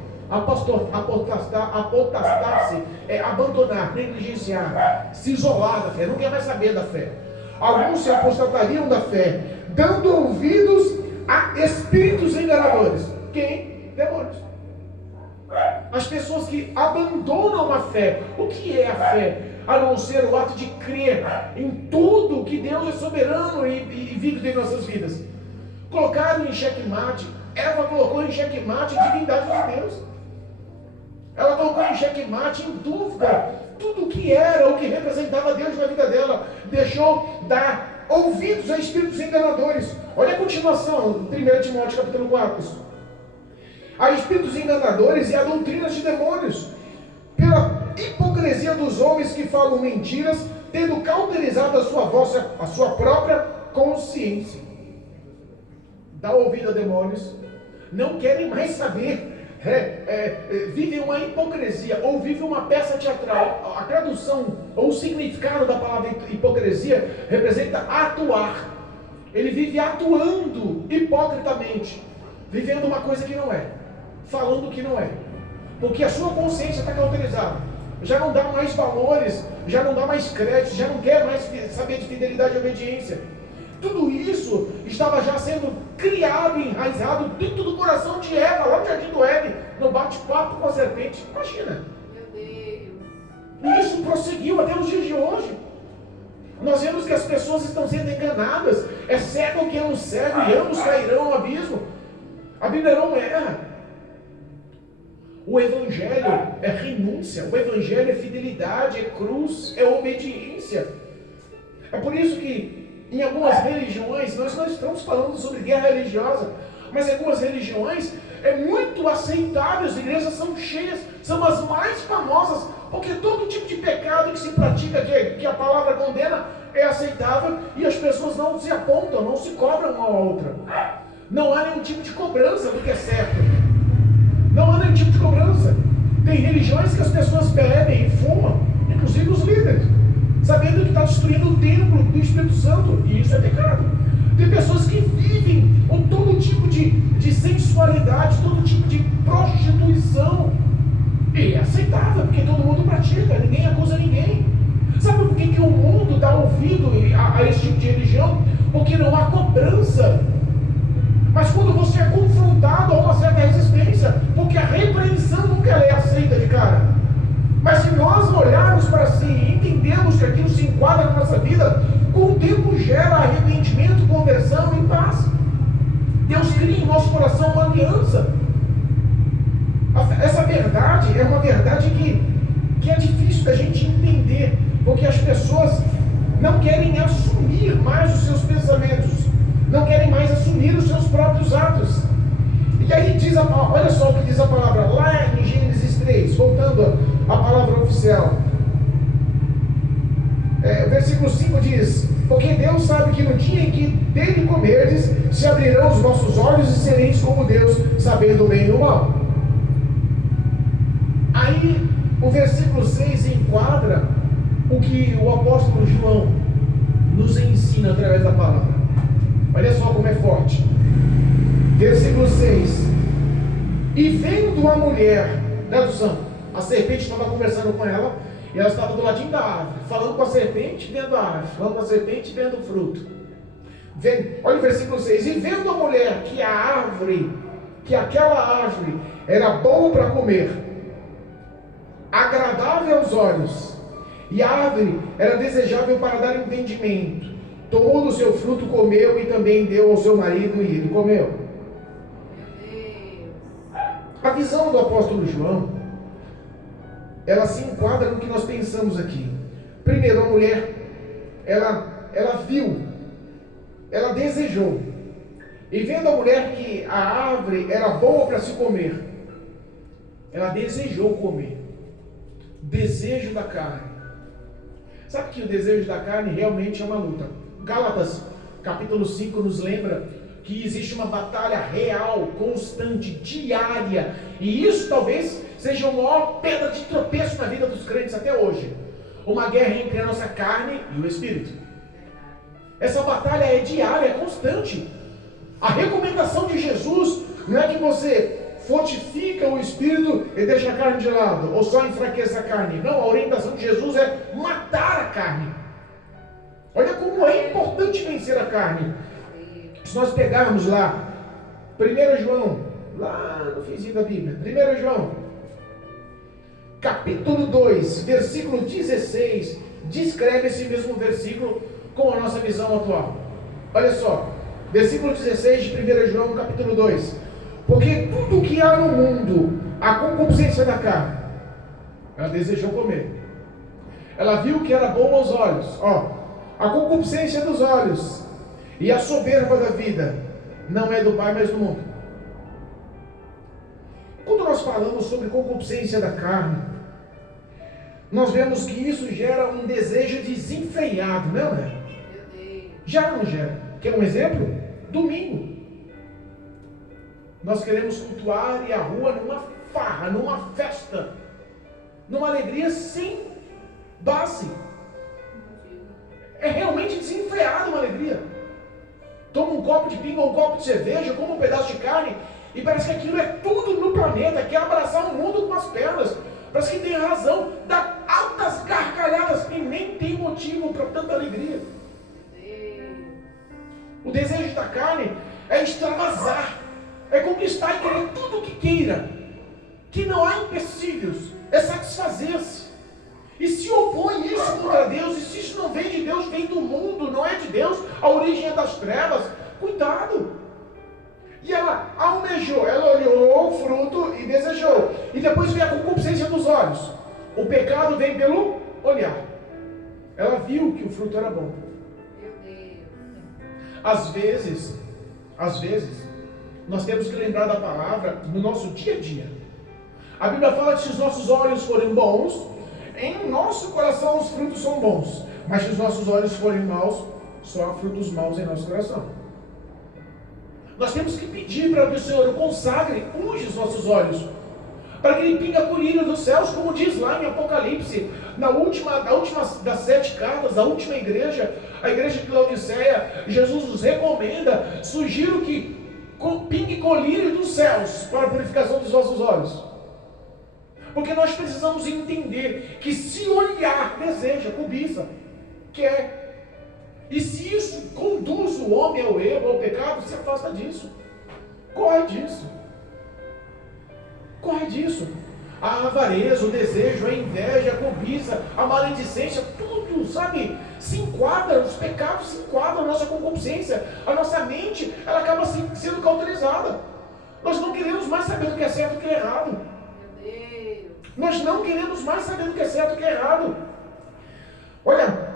Apostar-se é abandonar, negligenciar, se isolar da fé, não quer mais saber da fé. Alguns se apostatariam da fé, dando ouvidos a espíritos enganadores. Quem? Demônios. As pessoas que abandonam a fé. O que é a fé? A não ser o ato de crer em tudo que Deus é soberano e vive em nossas vidas. Colocaram em xeque-mate. Eva colocou em xeque-mate a divindade de Deus. Ela colocou em xeque-mate, em dúvida, tudo o que era, o que representava Deus na vida dela. Deixou dar ouvidos a espíritos enganadores. Olha a continuação, 1 Timóteo capítulo 4. A espíritos enganadores e a doutrina de demônios, pela hipocrisia dos homens que falam mentiras, tendo cauterizado a sua própria consciência. Dá ouvido a demônios, não querem mais saber. Vivem uma hipocrisia, ou vivem uma peça teatral. A tradução ou o significado da palavra hipocrisia representa atuar. Ele vive atuando hipocritamente, vivendo uma coisa que não é, falando que não é, porque a sua consciência está cauterizada, já não dá mais valores, já não dá mais crédito, já não quer mais saber de fidelidade e obediência. Tudo isso estava já sendo criado e enraizado dentro do coração de Eva, lá no Jardim do Éden, no bate-papo com a serpente. Imagina. Meu Deus. E isso prosseguiu até os dias de hoje. Nós vemos que as pessoas estão sendo enganadas. É cego que é um cego e ambos cairão no abismo. A Bíblia não erra. O Evangelho é renúncia, o Evangelho é fidelidade, é cruz, é obediência. É por isso que em algumas religiões, nós não estamos falando sobre guerra religiosa, mas em algumas religiões é muito aceitável, as igrejas são cheias, são as mais famosas, porque todo tipo de pecado que se pratica, que a palavra condena, é aceitável, e as pessoas não se apontam, não se cobram uma à outra. Não há nenhum tipo de cobrança do que é certo. Não há nenhum tipo de cobrança. Tem religiões que as pessoas bebem e fumam, inclusive os líderes, sabendo que está destruindo o templo do Espírito Santo, e isso é pecado. Tem pessoas que vivem com todo tipo de sensualidade, todo tipo de prostituição, e é aceitável, porque todo mundo pratica, ninguém acusa ninguém. Sabe por que o mundo dá ouvido a esse tipo de religião? Porque não há cobrança. Mas quando você é confrontado, há uma certa resistência, porque a repreensão nunca é aceita de cara. Mas se nós olharmos para si e entendemos que aquilo se enquadra na nossa vida, com o tempo gera arrependimento, conversão e paz. Deus cria em nosso coração uma aliança. Essa verdade é uma verdade que é difícil da gente entender, porque as pessoas não querem assumir mais os seus pensamentos, não querem mais assumir os seus próprios atos. E aí diz, olha só o que diz a palavra lá em Gênesis 3, voltando a palavra oficial. O versículo 5 diz: porque Deus sabe que no dia em que dele comerdes, se abrirão os vossos olhos e sereis como Deus, sabendo o bem e o mal. Aí o versículo 6 enquadra o que o apóstolo João nos ensina através da palavra. Olha só como é forte. Versículo 6: e vendo a mulher, tradução, a serpente estava conversando com ela, e ela estava do ladinho da árvore, falando com a serpente dentro da árvore, falando com a serpente dentro do fruto. Olha o versículo 6: e vendo a mulher que aquela árvore era boa para comer, agradável aos olhos, e a árvore era desejável para dar entendimento, tomou do seu fruto, comeu, e também deu ao seu marido, e ele comeu. A visão do apóstolo João, ela se enquadra no que nós pensamos aqui. Primeiro, a mulher, ela viu, ela desejou, e vendo a mulher que a árvore era boa para se comer, ela desejou comer. Desejo da carne. Sabe que o desejo da carne realmente é uma luta. Gálatas capítulo 5 nos lembra que existe uma batalha real, constante, diária, e isso talvez seja a maior pedra de tropeço na vida dos crentes até hoje. Uma guerra entre a nossa carne e o Espírito. Essa batalha é diária, é constante. A recomendação de Jesus não é que você fortifica o Espírito e deixa a carne de lado, ou só enfraqueça a carne. Não, a orientação de Jesus é matar a carne. Olha como é importante vencer a carne. Se nós pegarmos lá, 1 João, lá no finzinho da Bíblia, 1 João, capítulo 2, versículo 16, descreve esse mesmo versículo com a nossa visão atual. Olha só, versículo 16 de 1 João, capítulo 2. Porque tudo que há no mundo, a concupiscência da carne, ela desejou comer. Ela viu que era bom aos olhos, a concupiscência dos olhos e a soberba da vida não é do Pai, mas do mundo. Quando nós falamos sobre concupiscência da carne, nós vemos que isso gera um desejo desenfreado, não é? Já não gera. Quer um exemplo? Domingo. Nós queremos cultuar e a rua numa farra, numa festa, numa alegria sem base. É realmente desenfreado uma alegria. Toma um copo de pinga, um copo de cerveja, come um pedaço de carne e parece que aquilo é tudo no planeta, quer abraçar o mundo com as pernas. Parece que tem razão, dá altas gargalhadas e nem tem motivo para tanta alegria. O desejo da carne é extravasar, é conquistar e querer tudo o que queira, que não há empecilhos, é satisfazer-se. E se opõe isso contra Deus, e se isso não vem de Deus, vem do mundo, não é de Deus, a origem é das trevas, cuidado. E ela almejou, ela olhou o fruto e desejou. E depois vem a concupiscência dos olhos. O pecado vem pelo olhar. Ela viu que o fruto era bom. Às vezes, nós temos que lembrar da palavra no nosso dia a dia. A Bíblia fala que se os nossos olhos forem bons, em nosso coração os frutos são bons. Mas se os nossos olhos forem maus, só há frutos maus em nosso coração. Nós temos que pedir para que o Senhor o consagre, unge os nossos olhos, para que Ele pinga a colírio dos céus, como diz lá em Apocalipse, na última das 7 cartas, a última igreja, a igreja de Laodiceia. Jesus nos recomenda, sugiro que pingue colírio dos céus para a purificação dos nossos olhos. Porque nós precisamos entender que se olhar, deseja, cobiça, quer. E se isso conduz o homem ao erro, ao pecado, se afasta disso. Corre disso. Corre disso. A avareza, o desejo, a inveja, a cobiça, a maledicência, tudo, sabe, se enquadra, os pecados se enquadram na nossa concupiscência. A nossa mente, ela acaba sendo cauterizada. Nós não queremos mais saber do que é certo e do que é errado. Nós não queremos mais saber do que é certo e do que é errado. Olha,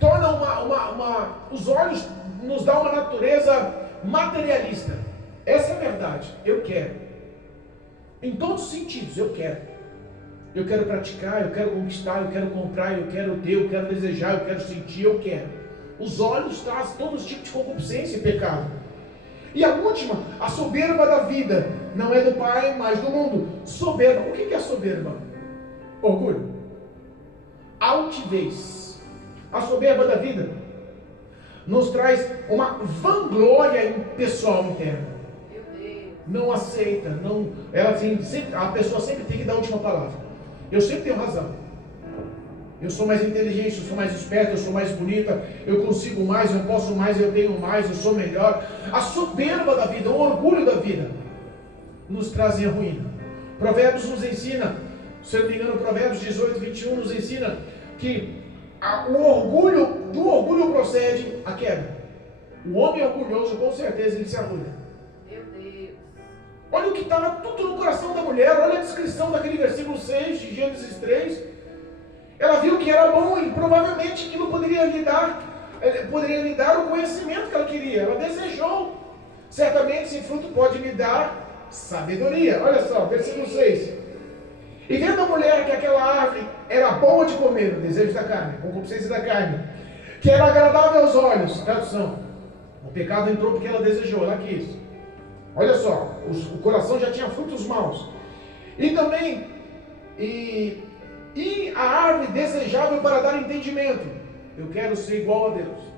torna os olhos nos dá uma natureza materialista. Essa é a verdade. Eu quero. Em todos os sentidos, eu quero. Eu quero praticar, eu quero conquistar, eu quero comprar, eu quero ter, eu quero desejar, eu quero sentir, eu quero. Os olhos trazem todos os tipos de concupiscência e pecado. E a última, a soberba da vida, não é do Pai, mas do mundo. Soberba, o que é soberba? Orgulho. Altivez. A soberba da vida nos traz uma vanglória pessoal interna. Não aceita, não, a pessoa sempre tem que dar a última palavra. Eu sempre tenho razão. Eu sou mais inteligente, eu sou mais esperto, eu sou mais bonita, eu consigo mais, eu posso mais, eu tenho mais, eu sou melhor. A soberba da vida, o orgulho da vida, nos trazem a ruína. Provérbios nos ensina, se eu não me engano, Provérbios 18, 21 nos ensina que do orgulho procede a queda. O homem orgulhoso, com certeza, ele se arruina. Meu Deus. Olha o que estava tudo no coração da mulher, olha a descrição daquele versículo 6 de Gênesis 3. Ela viu que era bom e provavelmente aquilo poderia lhe dar o conhecimento que ela queria. Ela desejou. Certamente esse fruto pode me dar sabedoria. Olha só, versículo 6. E vendo a mulher que aquela árvore era boa de comer, o desejo da carne, a concupiscência da carne, que era agradável aos olhos. Tradução: o pecado entrou porque ela desejou, ela quis. Olha só, o coração já tinha frutos maus. E também, e a árvore desejável para dar entendimento. Eu quero ser igual a Deus.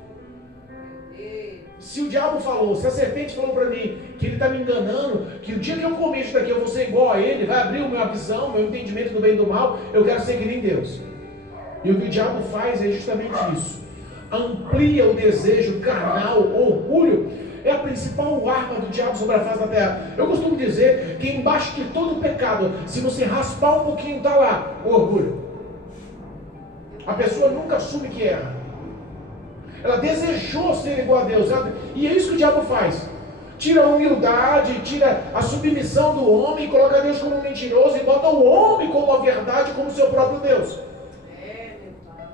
Se o diabo falou, se a serpente falou para mim que ele está me enganando, que o dia que eu comer isso daqui eu vou ser igual a ele, vai abrir a minha visão, meu entendimento do bem e do mal, eu quero seguir em Deus. E o que o diabo faz é justamente isso. Amplia o desejo carnal, o orgulho. É a principal arma do diabo sobre a face da terra. Eu costumo dizer que embaixo de todo pecado, se você raspar um pouquinho, está lá o orgulho. A pessoa nunca assume que erra. Ela desejou ser igual a Deus. E é isso que o diabo faz. Tira a humildade, tira a submissão do homem, coloca Deus como um mentiroso e bota o homem como a verdade, como seu próprio Deus.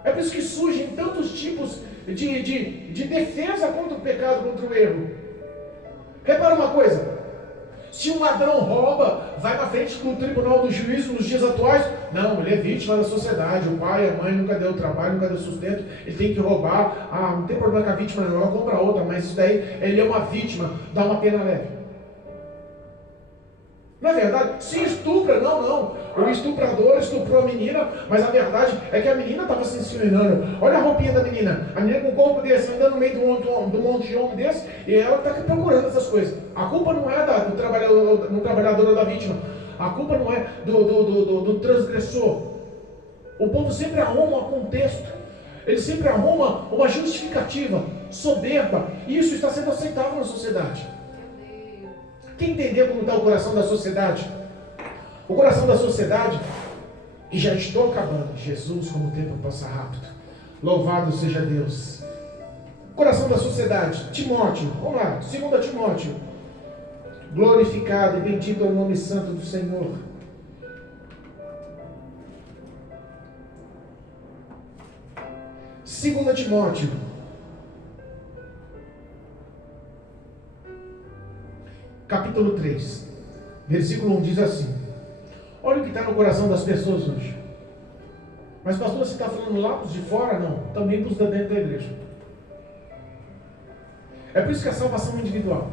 É por isso que surgem tantos tipos de defesa contra o pecado, contra o erro. Repara uma coisa. Se um ladrão rouba, vai na frente do tribunal do juízo nos dias atuais. Não, ele é vítima da sociedade. O pai, a mãe nunca deu trabalho, nunca deu sustento. Ele tem que roubar. Ah, não tem problema com a vítima, não. Ela compra outra, mas isso daí, ele é uma vítima. Dá uma pena leve. Não é verdade? Se estupra, não. O estuprador estuprou a menina, mas a verdade é que a menina estava se ensinando. Olha a roupinha da menina. A menina com o corpo desse, andando no meio de um monte de homem desse, e ela está procurando essas coisas. A culpa não é do trabalhador ou da vítima. A culpa não é do transgressor. O povo sempre arruma um contexto. Ele sempre arruma uma justificativa soberba. E isso está sendo aceitável na sociedade. Quem entendeu como está o coração da sociedade? O coração da sociedade, e já estou acabando. Jesus, como o tempo passa rápido. Louvado seja Deus. Coração da sociedade. Timóteo, vamos lá, 2 Timóteo. Glorificado e bendito é o nome santo do Senhor. Segunda Timóteo. Capítulo 3, versículo 1 diz assim. Olha o que está no coração das pessoas hoje. Mas pastor, você está falando lá para os de fora? Não, também para os de dentro da igreja. É por isso que a salvação é individual.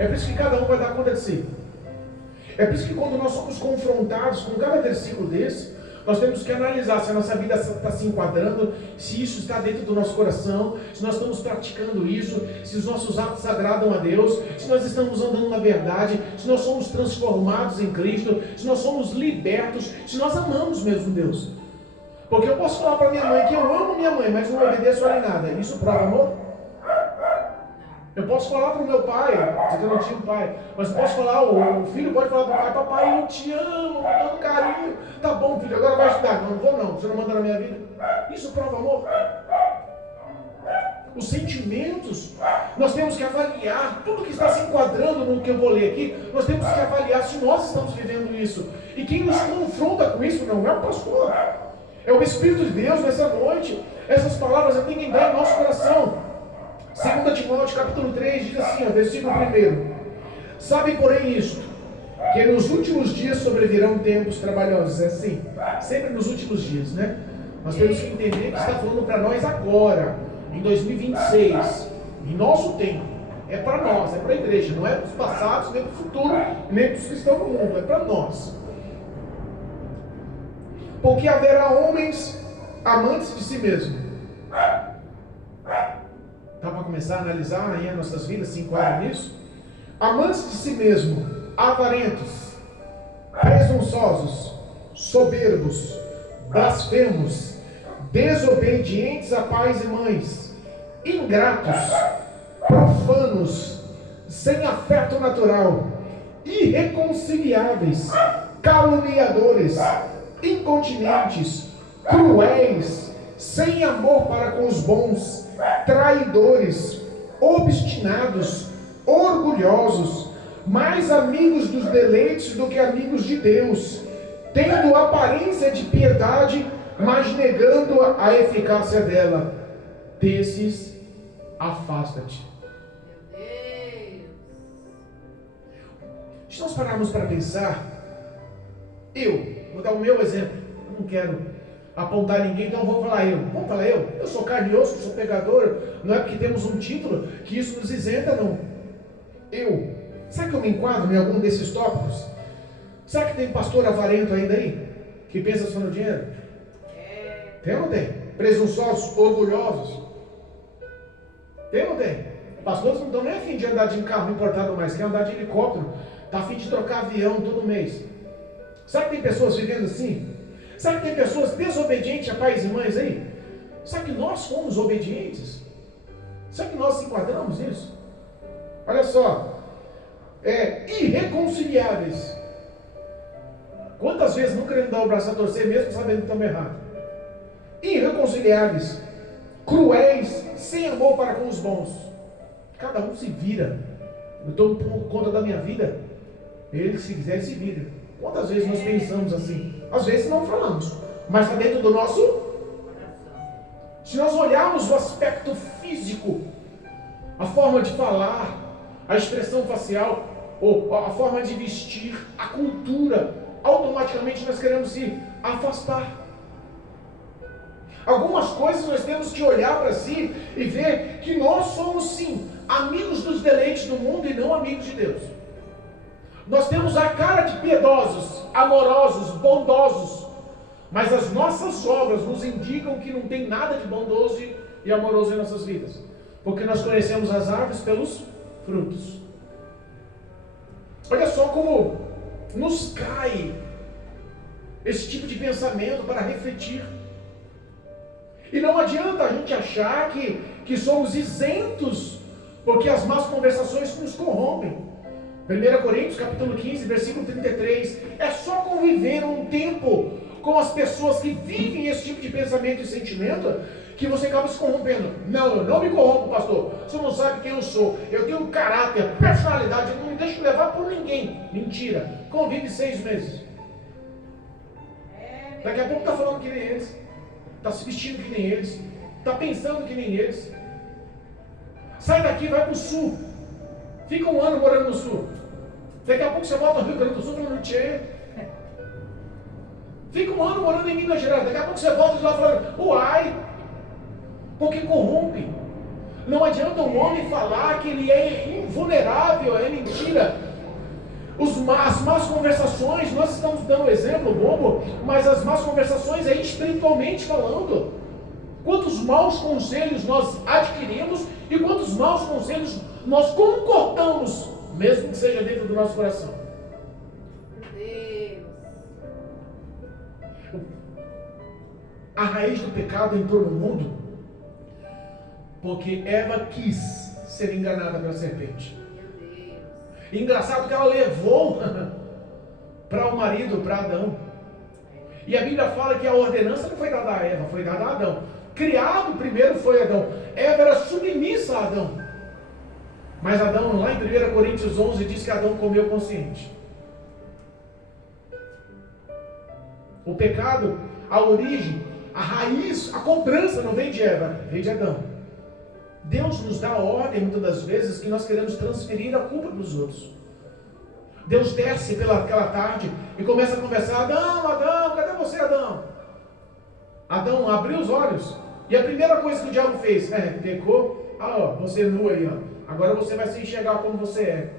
É por isso que cada um vai dar conta de si. É por isso que quando nós somos confrontados com cada versículo desse, nós temos que analisar se a nossa vida está se enquadrando, se isso está dentro do nosso coração, se nós estamos praticando isso, se os nossos atos agradam a Deus, se nós estamos andando na verdade, se nós somos transformados em Cristo, se nós somos libertos, se nós amamos mesmo Deus. Porque eu posso falar para minha mãe que eu amo minha mãe, mas não obedeço a ela em nada. Isso prova amor? Eu posso falar para o meu pai, dizer que eu não tinha um pai, mas posso falar, o filho pode falar para o pai, papai, eu te amo, eu amo carinho. Tá bom, filho, agora vai estudar. Não vou não, você não manda na minha vida. Isso prova amor. Os sentimentos, nós temos que avaliar tudo que está se enquadrando no que eu vou ler aqui, nós temos que avaliar se nós estamos vivendo isso. E quem nos confronta com isso não é o pastor, é o Espírito de Deus nessa noite. Essas palavras têm que entrar em nosso coração. 2 Timóteo capítulo 3 diz assim, versículo 1. Sabe, porém, isto, que nos últimos dias sobrevirão tempos trabalhosos. É assim, sempre nos últimos dias, né? Nós temos que entender que está falando para nós agora, em 2026, em nosso tempo. É para nós, é para a igreja, não é para os passados, nem para o futuro, nem para os que estão no mundo, é para nós. Porque haverá homens amantes de si mesmo. Dá para começar a analisar aí as nossas vidas, se enquadram nisso? Amantes de si mesmo, avarentos, presunçosos, soberbos, blasfemos, desobedientes a pais e mães, ingratos, profanos, sem afeto natural, irreconciliáveis, caluniadores, incontinentes, cruéis, sem amor para com os bons, traidores, obstinados, orgulhosos, mais amigos dos deleites do que amigos de Deus, tendo aparência de piedade, mas negando a eficácia dela. Desses, afasta-te. Se nós pararmos para pensar, vou dar o meu exemplo, eu não quero apontar ninguém, então vamos falar eu. Vamos falar eu? Eu sou carne e osso, sou pecador. Não é porque temos um título que isso nos isenta, não. Eu. Será que eu me enquadro em algum desses tópicos? Será que tem pastor avarento ainda aí? Que pensa só no dinheiro? Tem ou não tem? Presunçosos, orgulhosos. Tem ou não tem? Pastores não estão nem a fim de andar de carro importado mais, quer andar de helicóptero. Está a fim de trocar avião todo mês. Sabe que tem pessoas vivendo assim? Sabe que tem pessoas desobedientes a pais e mães aí? Sabe que nós somos obedientes? Sabe que nós enquadramos nisso? Olha só. Irreconciliáveis. Quantas vezes não querendo dar o braço a torcer mesmo sabendo que estamos errados? Irreconciliáveis. Cruéis, sem amor para com os bons. Cada um se vira. Eu estou por conta da minha vida. Ele, se quiser, se vira. Quantas vezes nós pensamos assim? Às vezes não falamos, mas está dentro do nosso coração. Se nós olharmos o aspecto físico, a forma de falar, a expressão facial, ou a forma de vestir, a cultura, automaticamente nós queremos se afastar. Algumas coisas nós temos que olhar para si e ver que nós somos sim amigos dos deleites do mundo e não amigos de Deus. Nós temos a cara de piedosos, amorosos, bondosos, mas as nossas obras nos indicam que não tem nada de bondoso e amoroso em nossas vidas, porque nós conhecemos as árvores pelos frutos. Olha só como nos cai esse tipo de pensamento para refletir. E não adianta a gente achar que somos isentos, porque as más conversações nos corrompem. 1 Coríntios capítulo 15, versículo 33. É só conviver um tempo com as pessoas que vivem esse tipo de pensamento e sentimento, que você acaba se corrompendo. Não, eu não me corrompo, pastor. Você não sabe quem eu sou. Eu tenho caráter, personalidade, eu não me deixo levar por ninguém. Mentira. Convive 6 meses. Daqui a pouco está falando que nem eles. Está se vestindo que nem eles. Está pensando que nem eles. Sai daqui, vai para o sul. Fica 1 ano morando no sul. Daqui a pouco você volta ao Rio Grande do Sul falando tchê. Fica 1 ano morando em Minas Gerais. Daqui a pouco você volta de lá falando uai. Porque corrompe. Não adianta um homem falar que ele é invulnerável, é mentira. As más conversações, nós estamos dando um exemplo bobo, mas as más conversações é espiritualmente falando. Quantos maus conselhos nós adquirimos e quantos maus conselhos nós concordamos, mesmo que seja dentro do nosso coração. Deus. A raiz do pecado entrou no mundo porque Eva quis ser enganada pela serpente. Meu Deus. E engraçado que ela levou para o marido, para Adão. E a Bíblia fala que a ordenança não foi dada a Eva, foi dada a Adão. Criado primeiro foi Adão. Eva era submissa a Adão. Mas Adão, lá em 1 Coríntios 11, diz que Adão comeu consciente. O pecado, a origem, a raiz, a cobrança não vem de Eva, vem de Adão. Deus nos dá a ordem, muitas das vezes, que nós queremos transferir a culpa para os outros. Deus desce pelaquela tarde e começa a conversar. Adão, cadê você, Adão? Adão abriu os olhos. E a primeira coisa que o diabo fez, pecou. Você nu aí, agora você vai se enxergar como você é.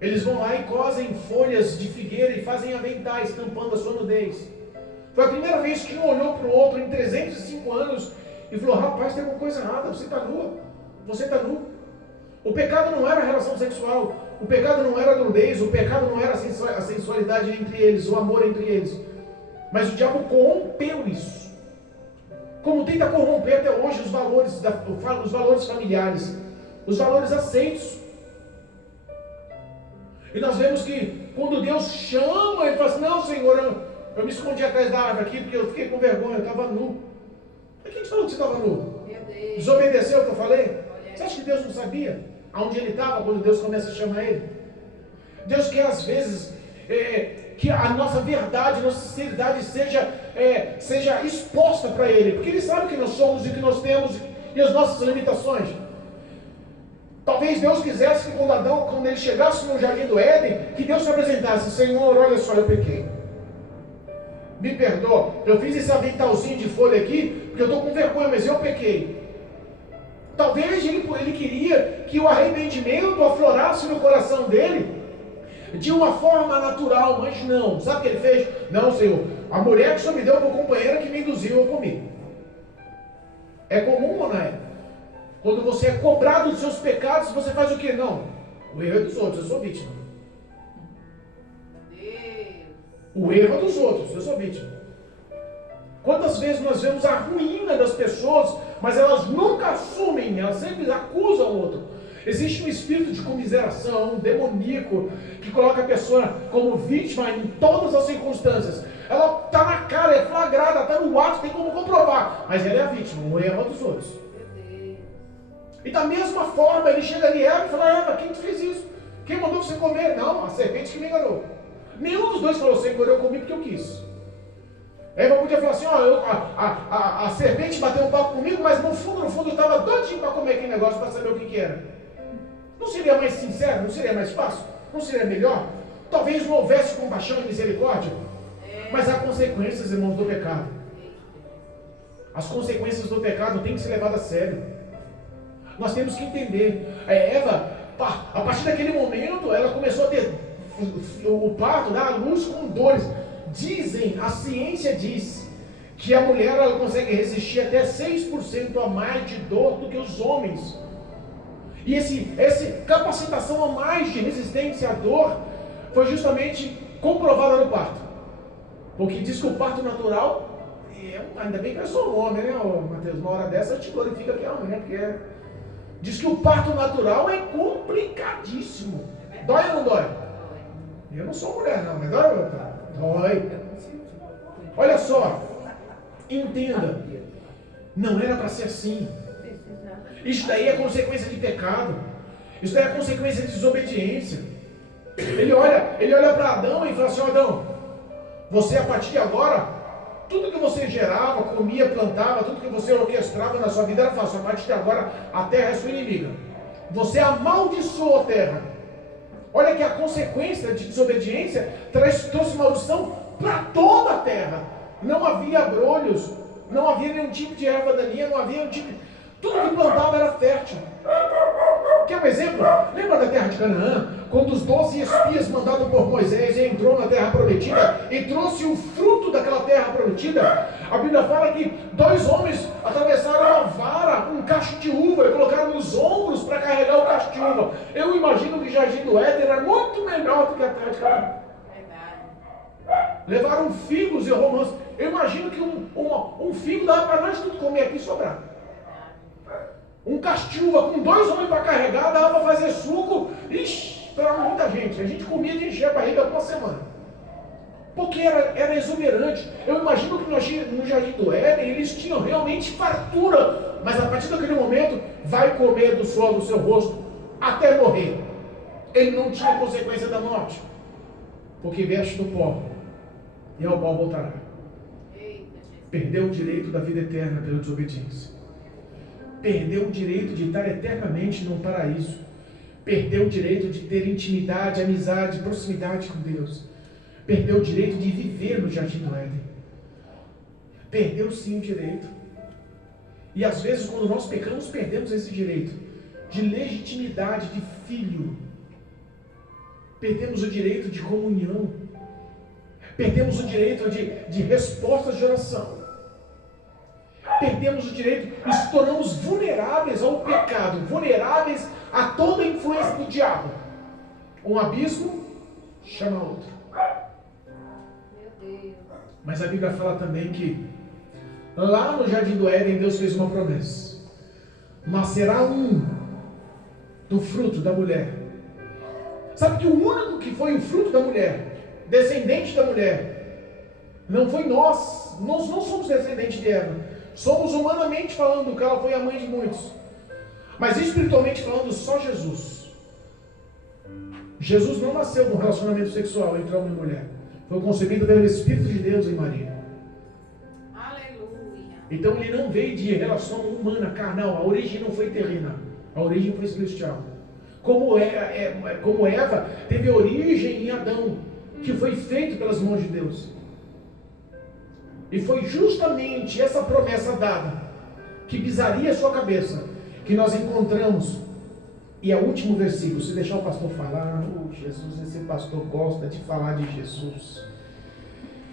Eles vão lá e cosem folhas de figueira e fazem aventais, tampando a sua nudez. Foi a primeira vez que um olhou para o outro em 305 anos e falou: rapaz, tem alguma coisa errada, você está nua, você está nu. O pecado não era a relação sexual, o pecado não era a nudez, o pecado não era a sensualidade entre eles, o amor entre eles. Mas o diabo corrompeu isso. Como tenta corromper até hoje os valores familiares, os valores aceitos. E nós vemos que quando Deus chama, ele fala assim: não, Senhor, eu me escondi atrás da árvore aqui porque eu fiquei com vergonha, eu estava nu. Mas quem te falou que você estava nu? Desobedeceu o que eu falei? Você acha que Deus não sabia aonde ele estava quando Deus começa a chamar ele? Deus quer às vezes que a nossa verdade, nossa sinceridade seja exposta para ele, porque ele sabe o que nós somos e o que nós temos e as nossas limitações. Talvez Deus quisesse que quando ele chegasse no jardim do Éden, que Deus se apresentasse: Senhor, olha só, eu pequei. me perdoa. Eu fiz esse aventalzinho de folha aqui, porque eu estou com vergonha, mas eu pequei. Talvez ele queria que o arrependimento aflorasse no coração dele de uma forma natural, mas não. Sabe o que ele fez? Não, Senhor, a mulher que o Senhor me deu como companheira que me induziu a comer. É comum ou não é? Quando você é cobrado dos seus pecados, você faz o quê? Não, o erro é dos outros, eu sou vítima. O erro é dos outros, eu sou vítima. Quantas vezes nós vemos a ruína das pessoas, mas elas nunca assumem, elas sempre acusam o outro. Existe um espírito de comiseração, um demoníaco, que coloca a pessoa como vítima em todas as circunstâncias. Ela está na cara, é flagrada, está no ato, tem como comprovar, mas ela é a vítima, o erro é dos outros. E da mesma forma, ele chega ali, Eva, e fala: Eva, quem te fez isso? Quem mandou você comer? Não, a serpente que me enganou. Nenhum dos dois falou: Senhor, eu comi porque eu quis. Eva podia falar assim: a serpente bateu um papo comigo, mas no fundo eu estava doidinho para comer aquele negócio, para saber o que era. Não seria mais sincero? Não seria mais fácil? Não seria melhor? Talvez não houvesse compaixão e misericórdia. Mas há consequências, irmãos, do pecado. As consequências do pecado têm que ser levadas a sério. Nós temos que entender. Eva, a partir daquele momento, ela começou a ter o parto, dar a luz com dores. A ciência diz que a mulher ela consegue resistir até 6% a mais de dor do que os homens. E essa capacitação a mais de resistência à dor foi justamente comprovada no parto. Porque diz que o parto natural, ainda bem que eu sou um homem, né, Mateus? Uma hora dessa a gente glorifica que é homem, né? Porque diz que o parto natural é complicadíssimo. Dói ou não dói? Eu não sou mulher não, mas dói ou não dói? Dói. Olha só, entenda, não era para ser assim. Isso daí é consequência de pecado. Isso daí é consequência de desobediência. Ele olha para Adão e fala assim: Adão, você a partir de agora, tudo que você gerava, comia, plantava, tudo que você orquestrava na sua vida era fácil. A partir de agora, a terra é sua inimiga. Você amaldiçoou a terra. Olha que a consequência de desobediência trouxe maldição para toda a terra. Não havia abrolhos, não havia nenhum tipo de erva daninha, não havia nenhum tipo de... Tudo que plantava era fértil. Quer um exemplo? Lembra da terra de Canaã? Quando os 12 espias mandados por Moisés entrou na terra prometida e trouxe o fruto daquela terra prometida, a Bíblia fala que 2 homens atravessaram uma vara, um cacho de uva, e colocaram nos ombros para carregar o cacho de uva. Eu imagino que Jardim do Éden era muito melhor do que a terra de Canaã. Levaram figos e romãs. Eu imagino que um figo dava para nós tudo comer aqui e sobrar. Um castiúva com 2 homens para carregar, dava para fazer suco. Ixi, para muita gente. A gente comia de encher a barriga por uma semana. Porque era exuberante. Eu imagino que no Jardim do Éden eles tinham realmente fartura. Mas a partir daquele momento, vai comer do suor do seu rosto até morrer. Ele não tinha consequência da morte. Porque veste do pó, e ao pó voltará. Perdeu o direito da vida eterna pela desobediência. Perdeu o direito de estar eternamente num paraíso. Perdeu o direito de ter intimidade, amizade, proximidade com Deus. Perdeu o direito de viver no Jardim do Éden. Perdeu sim o direito. E às vezes quando nós pecamos, perdemos esse direito de legitimidade de filho. Perdemos o direito de comunhão. Perdemos o direito de respostas de oração. Perdemos o direito, nos tornamos vulneráveis ao pecado, vulneráveis a toda a influência do diabo. Um abismo chama outro. Meu Deus. Mas a Bíblia fala também que lá no Jardim do Éden Deus fez uma promessa: nascerá um do fruto da mulher. Sabe que o único que foi o fruto da mulher, descendente da mulher, não foi nós. Nós não somos descendentes de Eva. Somos humanamente falando que ela foi a mãe de muitos. Mas espiritualmente falando, só Jesus. Jesus não nasceu de um relacionamento sexual entre homem e mulher. Foi concebido pelo Espírito de Deus em Maria. Aleluia. Então ele não veio de relação humana, carnal. A origem não foi terrena. A origem foi celestial. Como Eva teve origem em Adão, que foi feito pelas mãos de Deus. E foi justamente essa promessa dada, que pisaria a sua cabeça, que nós encontramos. E é o último versículo. Se deixar o pastor falar, Jesus, esse pastor gosta de falar de Jesus.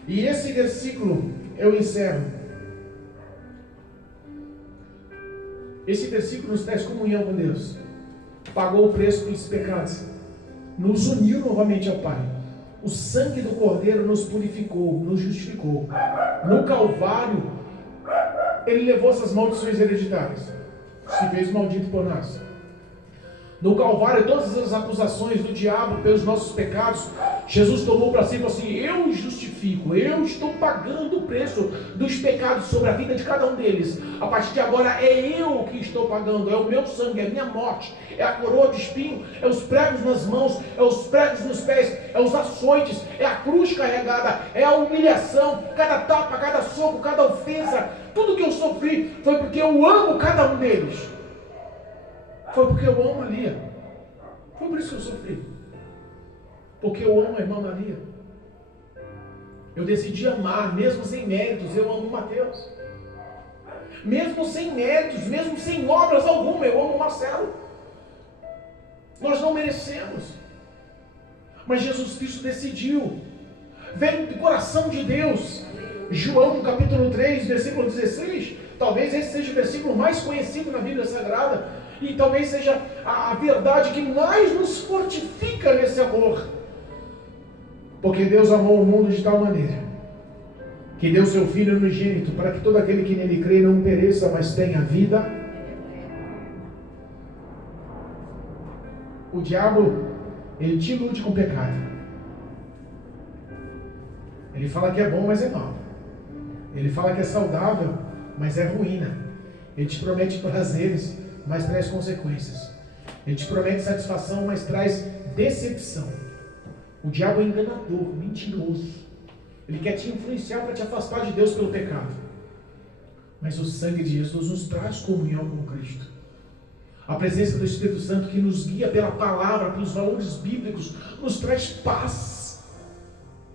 E esse versículo eu encerro. Esse versículo nos traz comunhão com Deus. Pagou o preço pelos pecados, nos uniu novamente ao Pai. O sangue do Cordeiro nos purificou, nos justificou. No Calvário, Ele levou essas maldições hereditárias. Se fez maldito por nós. No Calvário, todas as acusações do diabo pelos nossos pecados, Jesus tomou para si e falou assim: eu justifico, eu estou pagando o preço dos pecados sobre a vida de cada um deles. A partir de agora é eu que estou pagando, é o meu sangue, é a minha morte, é a coroa de espinho, é os pregos nas mãos, é os pregos nos pés, é os açoites, é a cruz carregada, é a humilhação, cada tapa, cada soco, cada ofensa, tudo que eu sofri foi porque eu amo cada um deles. Foi porque eu amo a Lia. Foi por isso que eu sofri. Porque eu amo a irmã Maria. Eu decidi amar, mesmo sem méritos, eu amo o Mateus. Mesmo sem méritos, mesmo sem obras alguma, eu amo o Marcelo. Nós não merecemos. Mas Jesus Cristo decidiu. Veio do coração de Deus. João, no capítulo 3, versículo 16. Talvez esse seja o versículo mais conhecido na Bíblia Sagrada. E talvez seja a verdade que mais nos fortifica nesse amor. Porque Deus amou o mundo de tal maneira que deu seu Filho unigênito para que todo aquele que nele crê não pereça, mas tenha vida. O diabo, ele te ilude com o pecado. Ele fala que é bom, mas é mal. Ele fala que é saudável, mas é ruína. Ele te promete prazeres, mas traz consequências. Ele te promete satisfação, mas traz decepção. O diabo é enganador, mentiroso. Ele quer te influenciar para te afastar de Deus pelo pecado. Mas o sangue de Jesus nos traz comunhão com Cristo. A presença do Espírito Santo que nos guia pela palavra, pelos valores bíblicos, nos traz paz.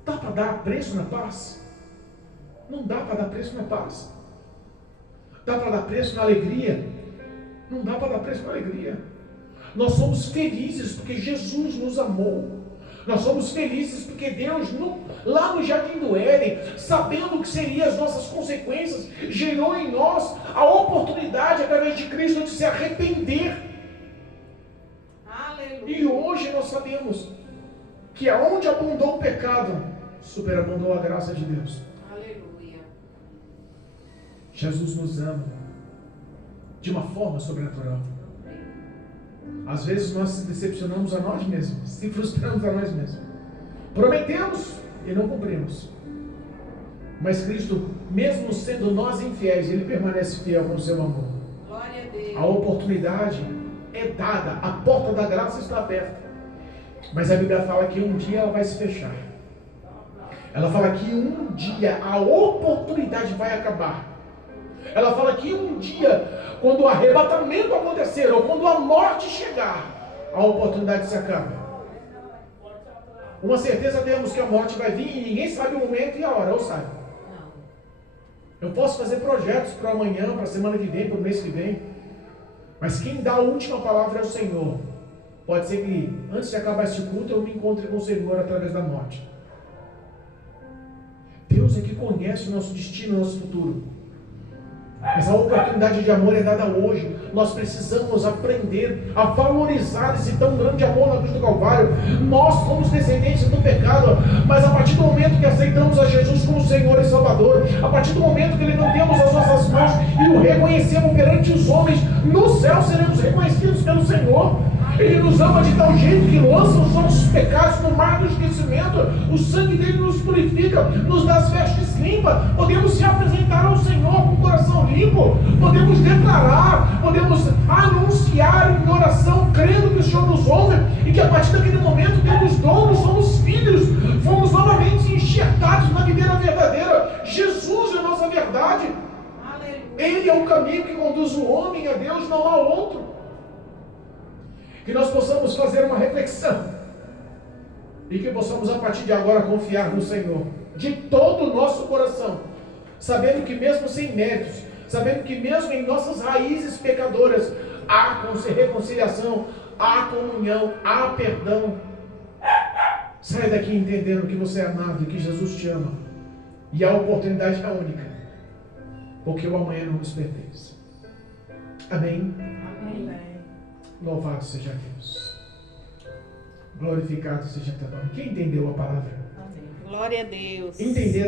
Dá para dar preço na paz? Não dá para dar preço na paz. Dá para dar preço na alegria? Não dá para dar preço na alegria. Nós somos felizes porque Jesus nos amou. Nós somos felizes porque Deus, lá no Jardim do Éden, sabendo o que seriam as nossas consequências, gerou em nós a oportunidade, através de Cristo, de se arrepender. Aleluia. E hoje nós sabemos que aonde abundou o pecado, superabundou a graça de Deus. Aleluia. Jesus nos ama de uma forma sobrenatural. Às vezes nós se decepcionamos a nós mesmos, se frustramos a nós mesmos. Prometemos e não cumprimos. Mas Cristo, mesmo sendo nós infiéis, Ele permanece fiel com o seu amor. Glória a Deus. A oportunidade é dada, a porta da graça está aberta. Mas a Bíblia fala que um dia ela vai se fechar. Ela fala que um dia a oportunidade vai acabar. Ela fala que um dia, quando o arrebatamento acontecer, ou quando a morte chegar, a oportunidade se acaba. Uma certeza temos que a morte vai vir e ninguém sabe o momento e a hora, eu sabe. Eu posso fazer projetos para amanhã, para a semana que vem, para o mês que vem. Mas quem dá a última palavra é o Senhor. Pode ser que antes de acabar este culto eu me encontre com o Senhor através da morte. Deus é que conhece o nosso destino, o nosso futuro. Mas a oportunidade de amor é dada hoje. Nós precisamos aprender a valorizar esse tão grande amor na cruz do Calvário. Nós somos descendentes do pecado, mas a partir do momento que aceitamos a Jesus como Senhor e Salvador, a partir do momento que levantemos as nossas mãos e o reconhecemos perante os homens, no céu seremos reconhecidos pelo Senhor. Ele nos ama de tal jeito que lança os nossos pecados no mar do esquecimento. O sangue dele nos purifica, nos dá as vestes limpas. Podemos se apresentar ao Senhor com o coração limpo. Podemos declarar, podemos anunciar em oração, crendo que o Senhor nos ouve e que a partir daquele momento temos donos, somos filhos, fomos novamente enxertados na videira verdadeira. Jesus é a nossa verdade. Ele é o caminho que conduz o homem a Deus, não há outro. Que nós possamos fazer uma reflexão e que possamos a partir de agora confiar no Senhor de todo o nosso coração, sabendo que mesmo sem méritos, sabendo que mesmo em nossas raízes pecadoras, há reconciliação, há comunhão, há perdão. Sai daqui entendendo que você é amado e que Jesus te ama. E a oportunidade é única, porque o amanhã não nos pertence. Amém? Amém. Louvado seja Deus. Glorificado seja teu nome. Quem entendeu a palavra? Glória a Deus. Entender